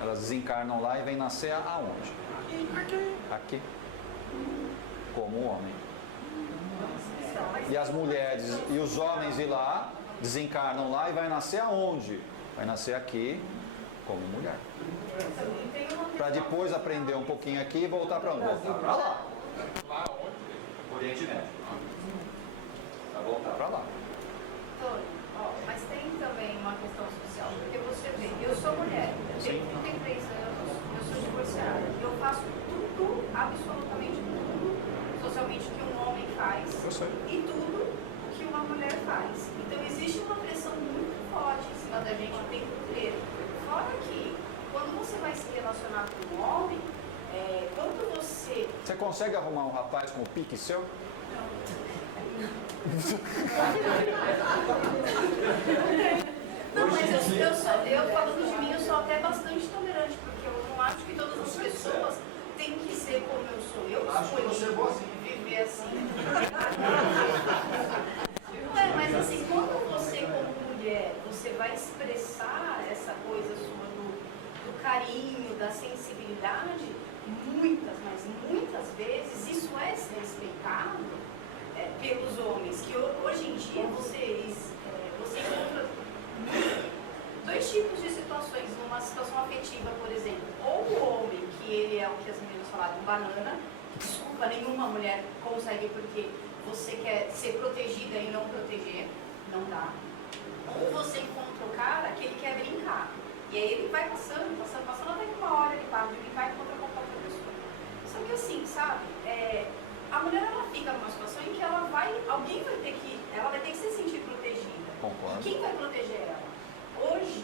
Elas desencarnam lá e vêm nascer aonde? Aqui. Como homem. E as mulheres e os homens de lá desencarnam lá e vai nascer aonde? Vai nascer aqui como mulher. Para depois aprender um pouquinho aqui e voltar para onde? Voltar para lá. Lá onde? Oriente Médio. Para voltar para lá. Mas tem também uma questão social, porque você vê, eu sou mulher, eu tenho 33 anos, eu sou divorciada, eu faço tudo, absolutamente tudo, socialmente que um homem faz e tudo que uma mulher faz. Então existe uma pressão muito forte em cima da gente o tempo inteiro. Fora que, quando você vai se relacionar com um homem, quando você... Você consegue arrumar um rapaz com o pique seu? Não, mas eu falando de mim, eu sou até bastante tolerante, porque eu não acho que todas as pessoas têm que ser como eu sou. Eu Acho que você é boa assim. Viver assim. Mas assim, quando você, como mulher, você vai expressar essa coisa sua do carinho, da sensibilidade, mas muitas vezes isso é respeitado pelos homens, que hoje em dia você encontra dois tipos de situações. Numa situação afetiva, por exemplo, ou o homem, que ele é o que as meninas falaram, banana, que desculpa, nenhuma mulher consegue porque você quer ser protegida e não proteger, não dá. Ou você encontra o cara que ele quer brincar, e aí ele vai passando, até que uma hora ele para de brincar e encontra qualquer outra pessoa. Só que assim, sabe, a mulher ela fica numa situação em que ela vai ter que se sentir protegida. Concordo. E quem vai proteger ela? Hoje,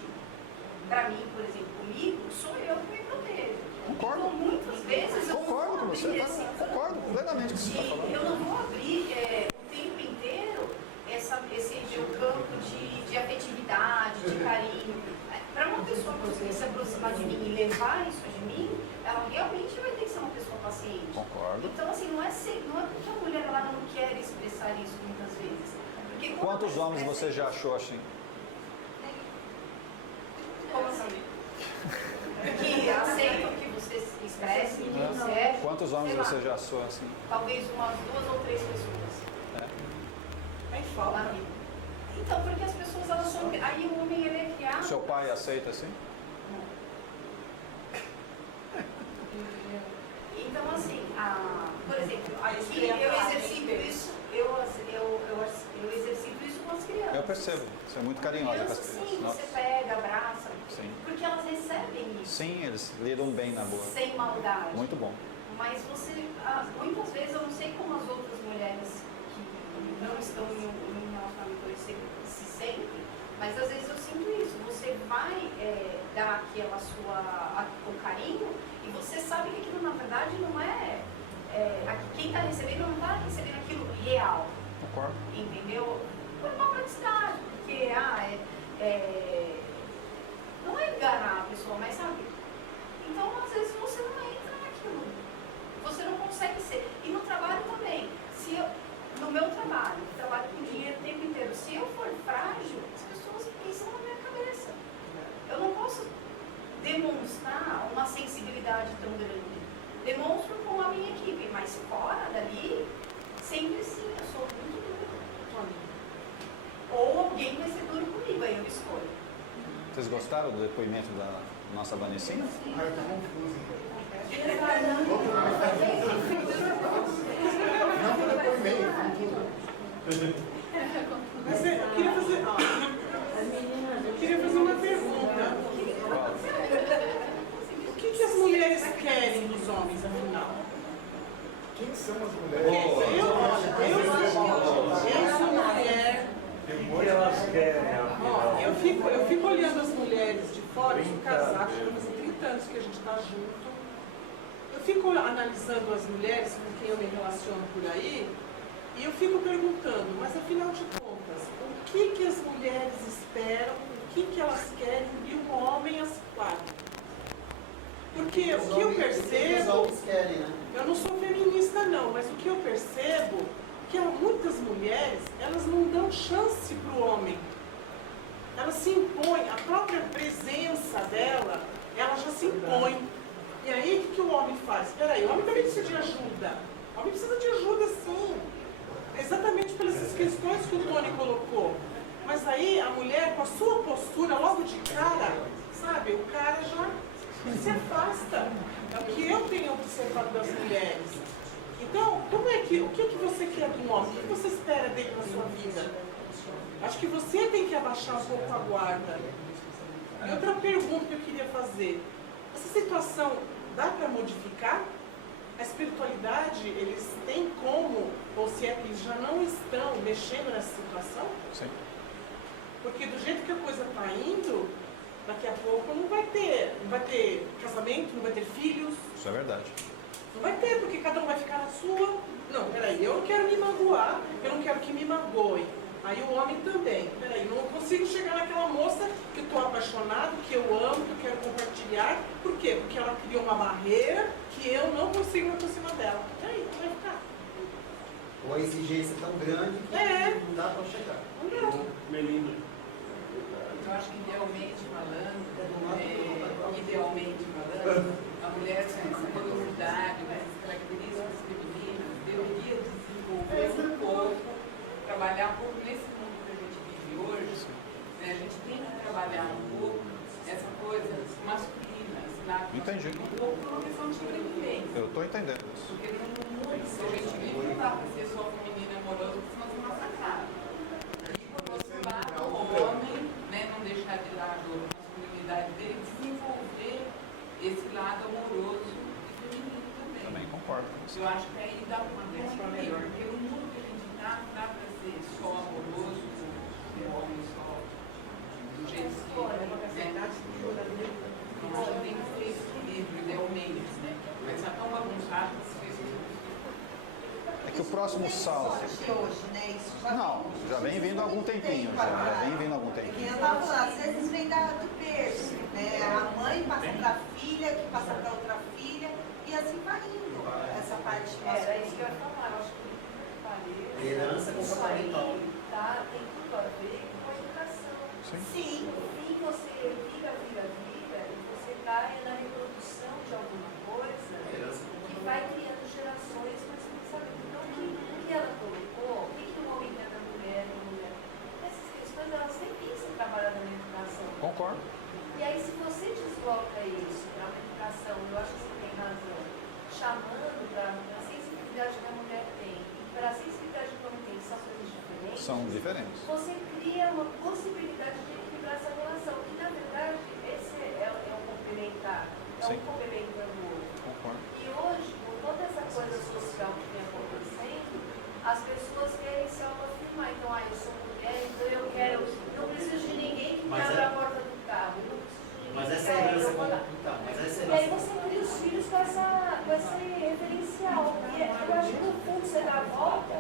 pra mim, por exemplo, comigo, sou eu que me protejo. Concordo. Então, muitas vezes eu Concordo não com vou você. abrir Concordo plenamente com o que você está falando. eu não vou abrir o tempo inteiro esse meu campo de afetividade, de carinho. Para uma pessoa conseguir se aproximar de mim e levar isso de mim, ela realmente vai ter que ser uma pessoa paciente. Concordo. Então, assim, não é porque a mulher ela não quer expressar isso muitas vezes. Porque Quantos homens você já achou assim? Como assim? Que aceitam que você se expresse, que você é. Quantos homens sei lá, você já achou assim? Talvez umas 2 ou 3 pessoas. Aí falta. Na vida. Então, porque as pessoas, elas são... Aí o homem, ele é criado... Seu pai aceita assim? Então, assim, por exemplo, aqui escreve eu lá, exercito isso, eu exercito isso com as crianças. Eu percebo. Você é muito carinhosa com as crianças. Sim, Nossa. você pega, abraça, Sim. porque elas recebem isso. Sim, eles lidam bem na boa. Sem maldade. Muito bom. Mas muitas vezes, eu não sei como as outras mulheres que não estão em um relacionamento se sentem, mas às vezes eu sinto isso. Você vai dar o carinho e você sabe que aquilo na verdade não é... quem está recebendo não está recebendo aquilo real. Concordo. Entendeu? Por uma praticidade, porque não é enganar a pessoa, mas sabe? Então, às vezes, você não entra naquilo. Você não consegue ser. E no trabalho também. No meu trabalho, eu trabalho com dinheiro o tempo inteiro. Se eu for frágil, as pessoas pensam na minha cabeça. Eu não posso demonstrar uma sensibilidade tão grande. Demonstro com a minha equipe, mas fora dali, sempre sim, eu sou muito dura. Ou alguém vai ser duro comigo, aí eu escolho. Vocês gostaram do depoimento da nossa Vanessinha? Ah, eu tô confuso. Não foi depoimento, Mas eu queria fazer uma pergunta. O que as mulheres querem dos homens, afinal? Quem são as mulheres? Eu sou mulher. O que elas querem? Ó, eu fico olhando as mulheres de fora, eu sou casada, já faz 30 anos que a gente está junto. Eu fico analisando as mulheres com quem eu me relaciono por aí e eu fico perguntando, mas afinal de contas, o que as mulheres esperam, o que elas querem de um homem as quatro? Porque o que eu percebo, eu não sou feminista não, mas o que eu percebo é que muitas mulheres, elas não dão chance para o homem. Elas se impõem, a própria presença dela, ela já se impõe. E aí, o que o homem faz? Peraí, o homem também precisa de ajuda. O homem precisa de ajuda, sim. Exatamente pelas questões que o Tony colocou. Mas aí, a mulher, com a sua postura, logo de cara, sabe, o cara já se afasta. É o que eu tenho observado das mulheres. Então, o que você quer de um homem? O que você espera dele na sua vida? Acho que você tem que abaixar um pouco a guarda. E outra pergunta que eu queria fazer. Essa situação dá para modificar? A espiritualidade, eles têm como, ou se é que eles já não estão mexendo nessa situação? Sim. Porque do jeito que a coisa está indo, daqui a pouco não vai ter casamento, não vai ter filhos. Isso é verdade. Não vai ter, porque cada um vai ficar na sua. Não, peraí, eu não quero me magoar, eu não quero que me magoe. Aí o homem também. Peraí, não consigo chegar naquela moça que eu estou apaixonado, que eu amo, que eu quero compartilhar. Por quê? Porque ela criou uma barreira que eu não consigo me aproximar dela. E aí? Ou a exigência é tão grande que não dá para chegar. Melinda. Eu acho que idealmente falando, a mulher com essa curiosidade, com essas características femininas, deveria desenvolver um pouco, trabalhar um pouco nesse mundo que a gente vive hoje, né? A gente tem que trabalhar um pouco essa coisa masculina, ensinar Entendi. um pouco por uma questão de sobrevivência. Eu estou entendendo isso. Porque no mundo que a gente vive não dá para ser só feminino e amoroso, porque senão você não massacrado. E por outro lado, o homem, né, não deixar de lado a masculinidade dele, desenvolver esse lado amoroso e feminino também. Também concordo com você. Eu acho que aí dá para ter esse equilíbrio, porque no mundo que a gente está, não dá para ser só amoroso, o homem só do jeito que então, a gente tem que ter esse equilíbrio, idealmente, né? Mas está tão bagunçado que se fez É que o próximo salto. Hoje, né? Isso já Não, já vem vindo há algum tempinho, já vem vindo há algum tempinho. Eu estava falando, às vezes vem do berço, né? A mãe passa para a filha, que passa para outra filha, e assim vai indo essa parte Era isso que eu ia falar, eu acho que eu falei. Herança comportamental. Tá, tem tudo a ver com a educação. Sim. E você viva, e você cai na reprodução de alguma coisa que vai criando gerações, mas você não sabe então, o que ela colocou, o que o homem quer da mulher, e a mulher. Essas questões, elas nem pensam em trabalhar na educação. Concordo. E aí, se você desloca isso para uma educação, eu acho que você tem razão, chamando para a sensibilidade que a mulher tem e para a sensibilidade que o homem tem, que são coisas diferentes. São diferentes. Você cria uma possibilidade de equilibrar essa relação, que na verdade esse é um complementar, um complementando o outro. Concordo. E hoje, com toda essa coisa social que vem acontecendo, as pessoas querem se autoafirmar. Então, eu sou mulher, então eu quero, não preciso de ninguém que me abra a porta do carro, eu não preciso de ninguém Mas que essa quer herança eu vou lá. E aí você cria os filhos com esse referencial. E eu acho que no fundo você dá a volta,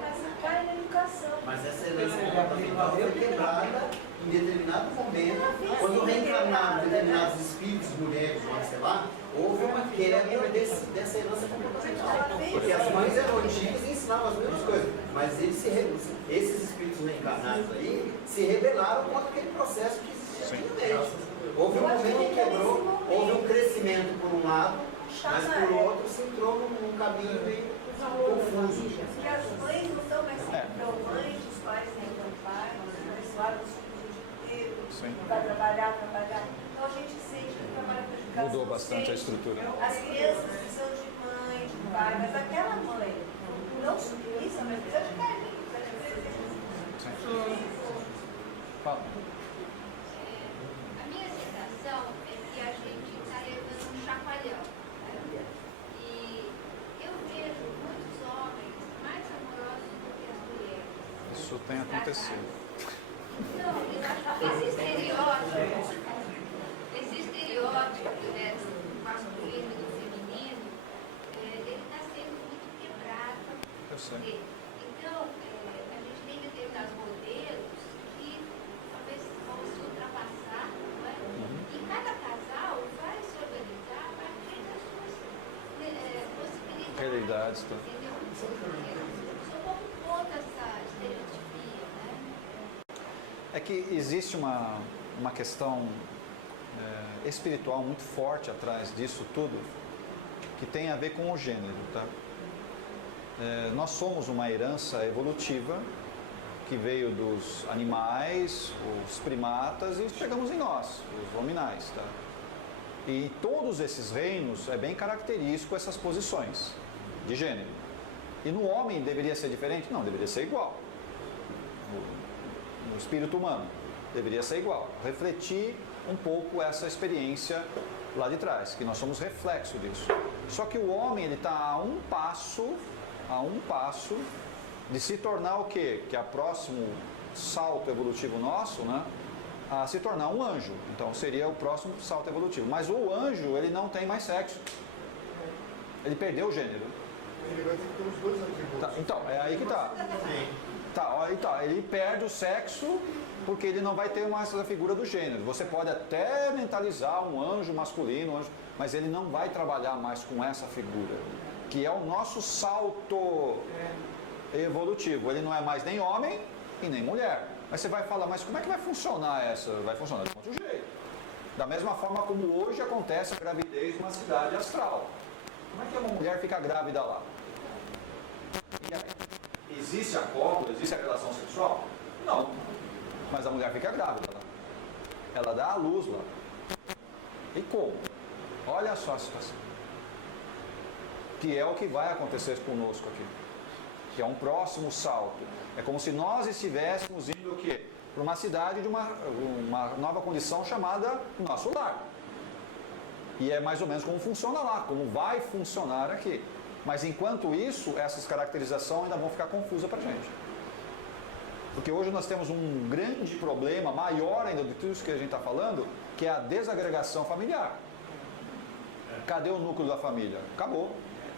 mas você cai na educação. Mas essa herança comportamental foi quebrada em determinado momento, quando reencarnaram determinados espíritos, mulheres, sei lá, houve uma quebra dessa herança comportamental. Porque as mães eram antigas e ensinavam as mesmas coisas, mas esses espíritos reencarnados aí se rebelaram contra aquele processo que existia antigamente. Houve um momento que quebrou, houve um crescimento por um lado, mas por outro se entrou num caminho meio confuso. Porque as mães não estão mais sendo mães, os pais nem tão pais, eles levaram os filhos o dia inteiro para trabalhar. Então a gente sente que trabalha com educação. Mudou bastante a estrutura. As crianças precisam de mãe, de pai, mas aquela mãe não submissa, mas precisa de carinho, precisa de presença. Fala. A minha sensação é que a gente está levando um chacoalhão. Né? E eu vejo muitos homens mais amorosos do que as mulheres. Isso tem acontecido. Então, eu acho que esse estereótipo, né, do masculino e do feminino, ele está sendo muito quebrado. Eu sei. Então, a gente tem determinados modelos que talvez vão se ultrapassar, não é? E cada casal vai se organizar a partir das suas possibilidades. Realidades, tá? Entendeu? Eu sou um pouco contra essa estereotipia, né? É que existe uma questão espiritual muito forte atrás disso tudo, que tem a ver com o gênero, tá? Nós somos uma herança evolutiva que veio dos animais, os primatas e chegamos em nós, os hominais, tá? E todos esses reinos é bem característico essas posições de gênero. E no homem deveria ser diferente? Não, deveria ser igual. No espírito humano deveria ser igual. Refletir um pouco essa experiência lá de trás, que nós somos reflexo disso. Só que o homem ele está a um passo de se tornar o quê? Que é o próximo salto evolutivo nosso, né? A se tornar um anjo. Então seria o próximo salto evolutivo. Mas o anjo ele não tem mais sexo. Ele perdeu o gênero. Ele vai ter que ter os dois atributos. Tá, então, é aí que tá. Ele perde o sexo porque ele não vai ter mais a figura do gênero. Você pode até mentalizar um anjo masculino, mas ele não vai trabalhar mais com essa figura. que é o nosso salto evolutivo. Ele não é mais nem homem e nem mulher. Mas você vai falar, mas como é que vai funcionar essa? Vai funcionar de outro jeito. Da mesma forma como hoje acontece a gravidez numa cidade astral. Como é que uma mulher fica grávida lá? E aí? Existe a cópula, existe a relação sexual? Não. Mas a mulher fica grávida lá. Ela dá à luz lá. E como? Olha só a situação. Que é o que vai acontecer conosco aqui. Que é um próximo salto. É como se nós estivéssemos indo o quê? Para uma cidade de uma nova condição chamada nosso lar. E é mais ou menos como funciona lá, como vai funcionar aqui. Mas enquanto isso, essas caracterizações ainda vão ficar confusas para a gente. Porque hoje nós temos um grande problema, maior ainda de tudo isso que a gente está falando, que é a desagregação familiar. Cadê o núcleo da família? Acabou.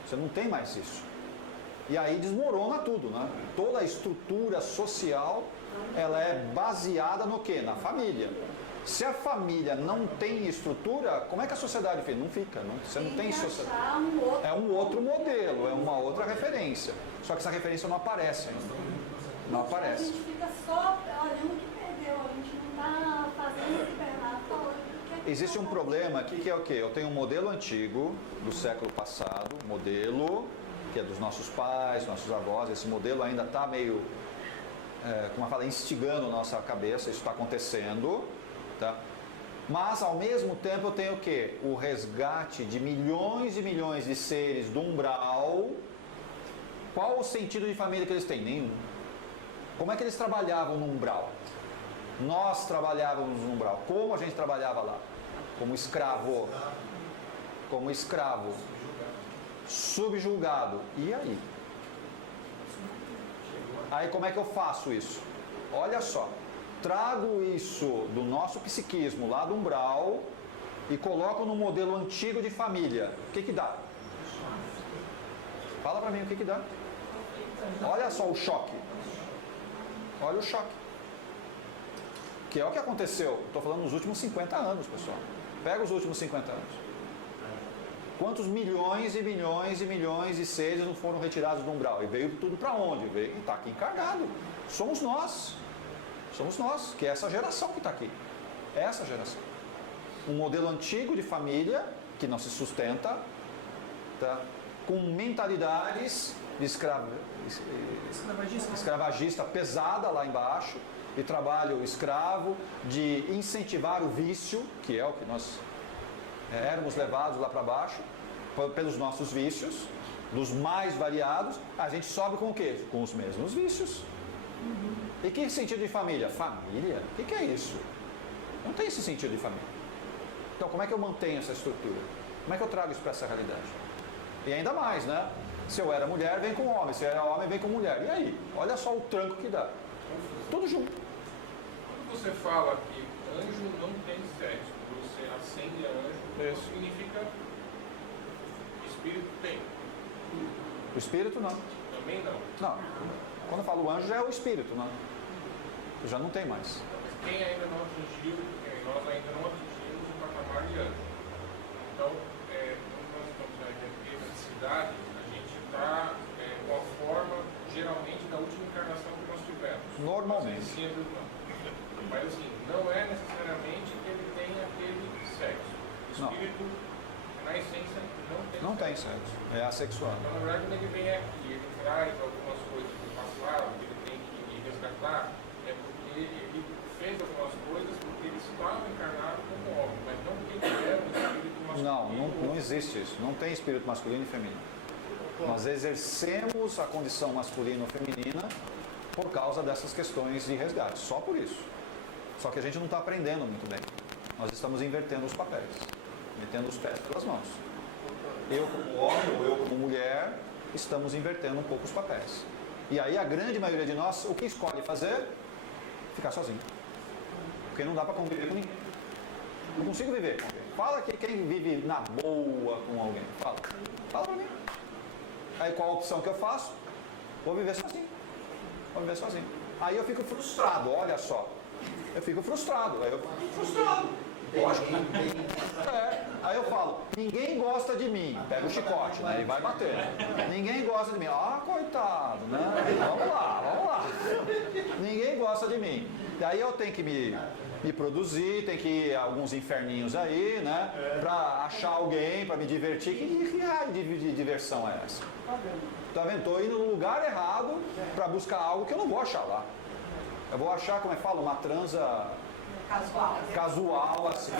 Você não tem mais isso. E aí desmorona tudo, né? Toda a estrutura social, ela é baseada no quê? Na família. Se a família não tem estrutura, como é que a sociedade fica? Não fica. Não, você não tem sociedade. É um outro modelo, é uma outra referência. Só que essa referência não aparece ainda. Não aparece. A gente fica só olhando o que perdeu, a gente não está fazendo o que perdeu. Existe um problema aqui que é o quê? Eu tenho um modelo antigo do século passado, modelo que é dos nossos pais, nossos avós. Esse modelo ainda está meio, como eu falei, instigando nossa cabeça. Isso está acontecendo, tá? Mas ao mesmo tempo eu tenho o quê? O resgate de milhões e milhões de seres do umbral. Qual o sentido de família que eles têm? Nenhum. Como é que eles trabalhavam no umbral? Nós trabalhávamos no umbral. Como a gente trabalhava lá? Como escravo. Como escravo. Subjugado. E aí? Aí como é que eu faço isso? Olha só. Trago isso do nosso psiquismo lá do umbral e coloco no modelo antigo de família. O que que dá? Fala pra mim o que que dá. Olha só o choque. Olha o choque. Que é o que aconteceu, estou falando nos últimos 50 anos, pessoal. Pega os últimos 50 anos. Quantos milhões e milhões e milhões de seres não foram retirados do umbral? E veio tudo para onde? Veio, está aqui encarnado. Somos nós. Somos nós, que é essa geração que está aqui. É essa geração. Um modelo antigo de família, que não se sustenta, tá? Com mentalidades de escravagista pesada lá embaixo, de trabalho escravo, de incentivar o vício, que é o que nós éramos levados lá para baixo, pelos nossos vícios, dos mais variados. A gente sobe com o quê? Com os mesmos vícios. E que sentido de família? Família? O que é isso? Não tem esse sentido de família. Então como é que eu mantenho essa estrutura? Como é que eu trago isso para essa realidade? E ainda mais, né? Se eu era mulher, vem com homem. Se eu era homem, vem com mulher. E aí? Olha só o tranco que dá. Tudo junto. Quando você fala que anjo não tem sexo, você acende a anjo, isso significa espírito tem. O espírito não. Também não. Não. Quando eu falo anjo, já é o espírito, não. Já não tem mais. Quem ainda não atingiu, nós ainda não atingimos o patamar de anjo. Então, quando nós estamos na necessidade, a gente está com a forma, geralmente, da última encarnação que nós tivemos. Normalmente. Mas assim, não é necessariamente que ele tenha aquele sexo. O espírito, na essência, não tem sexo. É assexuado. Então, na verdade, quando ele vem aqui, ele traz algumas coisas do passado que ele tem que resgatar, é porque ele fez algumas coisas porque ele estava encarnado como homem, mas não porque ele era um espírito masculino. Não existe isso. Não tem espírito masculino e feminino. Nós exercemos a condição masculina ou feminina por causa dessas questões de resgate. Só por isso. Só que a gente não está aprendendo muito bem. Nós estamos invertendo os papéis. Metendo os pés pelas mãos. Eu como homem ou eu como mulher, estamos invertendo um pouco os papéis. E aí a grande maioria de nós, o que escolhe fazer? Ficar sozinho. Porque não dá para conviver com ninguém. Não consigo viver com alguém. Fala aqui quem vive na boa com alguém. Fala para mim. Aí qual a opção que eu faço? Vou viver sozinho. Vou viver sozinho. Aí eu fico frustrado, olha só. Eu fico frustrado. Aí eu fico frustrado. Lógico. Aí Aí eu falo, ninguém gosta de mim. Pega o chicote, né? E vai bater. Ninguém gosta de mim. Ah, coitado, né? Vamos lá. Ninguém gosta de mim. Daí eu tenho que me produzir, tem que ir a alguns inferninhos aí, né? Pra achar alguém, pra me divertir. Que raio de diversão é essa? Tá vendo? Tô indo no lugar errado pra buscar algo que eu não vou achar lá. Eu vou achar, como é que fala, uma transa casual assim.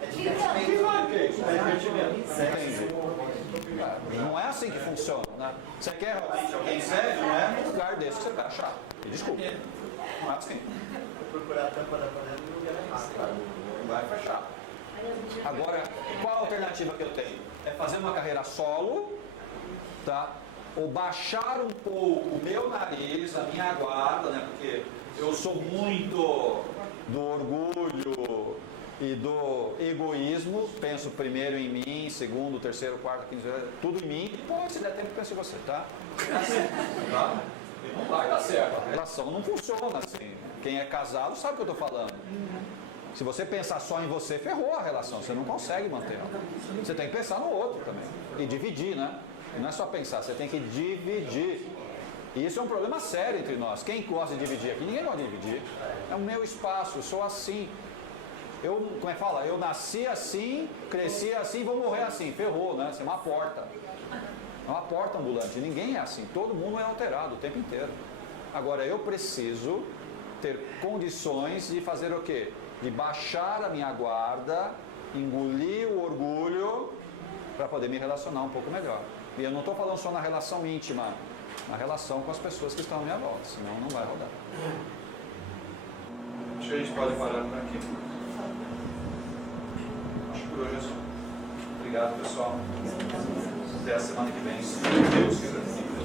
É divertimento. Não é assim que funciona, né? Você quer realmente alguém sério, não é um lugar desse que você vai achar. Me desculpa. Não é assim. Procurar a tampa da panela no lugar errado. Não vai fechar. Agora, qual a alternativa que eu tenho? É fazer uma carreira solo, tá? Ou baixar um pouco o meu nariz, a minha guarda, né? Porque eu sou muito do orgulho e do egoísmo. Penso primeiro em mim, segundo, terceiro, quarto, quinto, tudo em mim. Depois, se der tempo, penso em você, tá? Tá? Não vai dar certo. A relação não funciona assim. Quem é casado sabe o que eu estou falando. Se você pensar só em você, ferrou a relação. Você não consegue manter ela. Você tem que pensar no outro também. E dividir, né? Não é só pensar, você tem que dividir. E isso é um problema sério entre nós. Quem gosta de dividir aqui? Ninguém gosta de dividir. É o meu espaço, eu sou assim. Como é que fala? Eu nasci assim, cresci assim, vou morrer assim. Ferrou, né? Isso é uma porta. É uma porta ambulante. Ninguém é assim. Todo mundo é alterado o tempo inteiro. Agora, eu preciso ter condições de fazer o quê? De baixar a minha guarda, engolir o orgulho, para poder me relacionar um pouco melhor. E eu não estou falando só na relação íntima, na relação com as pessoas que estão à minha volta, senão não vai rodar. Acho que a gente pode parar por aqui. Acho que por hoje é só. Obrigado, pessoal. Até a semana que vem, se Deus quiser.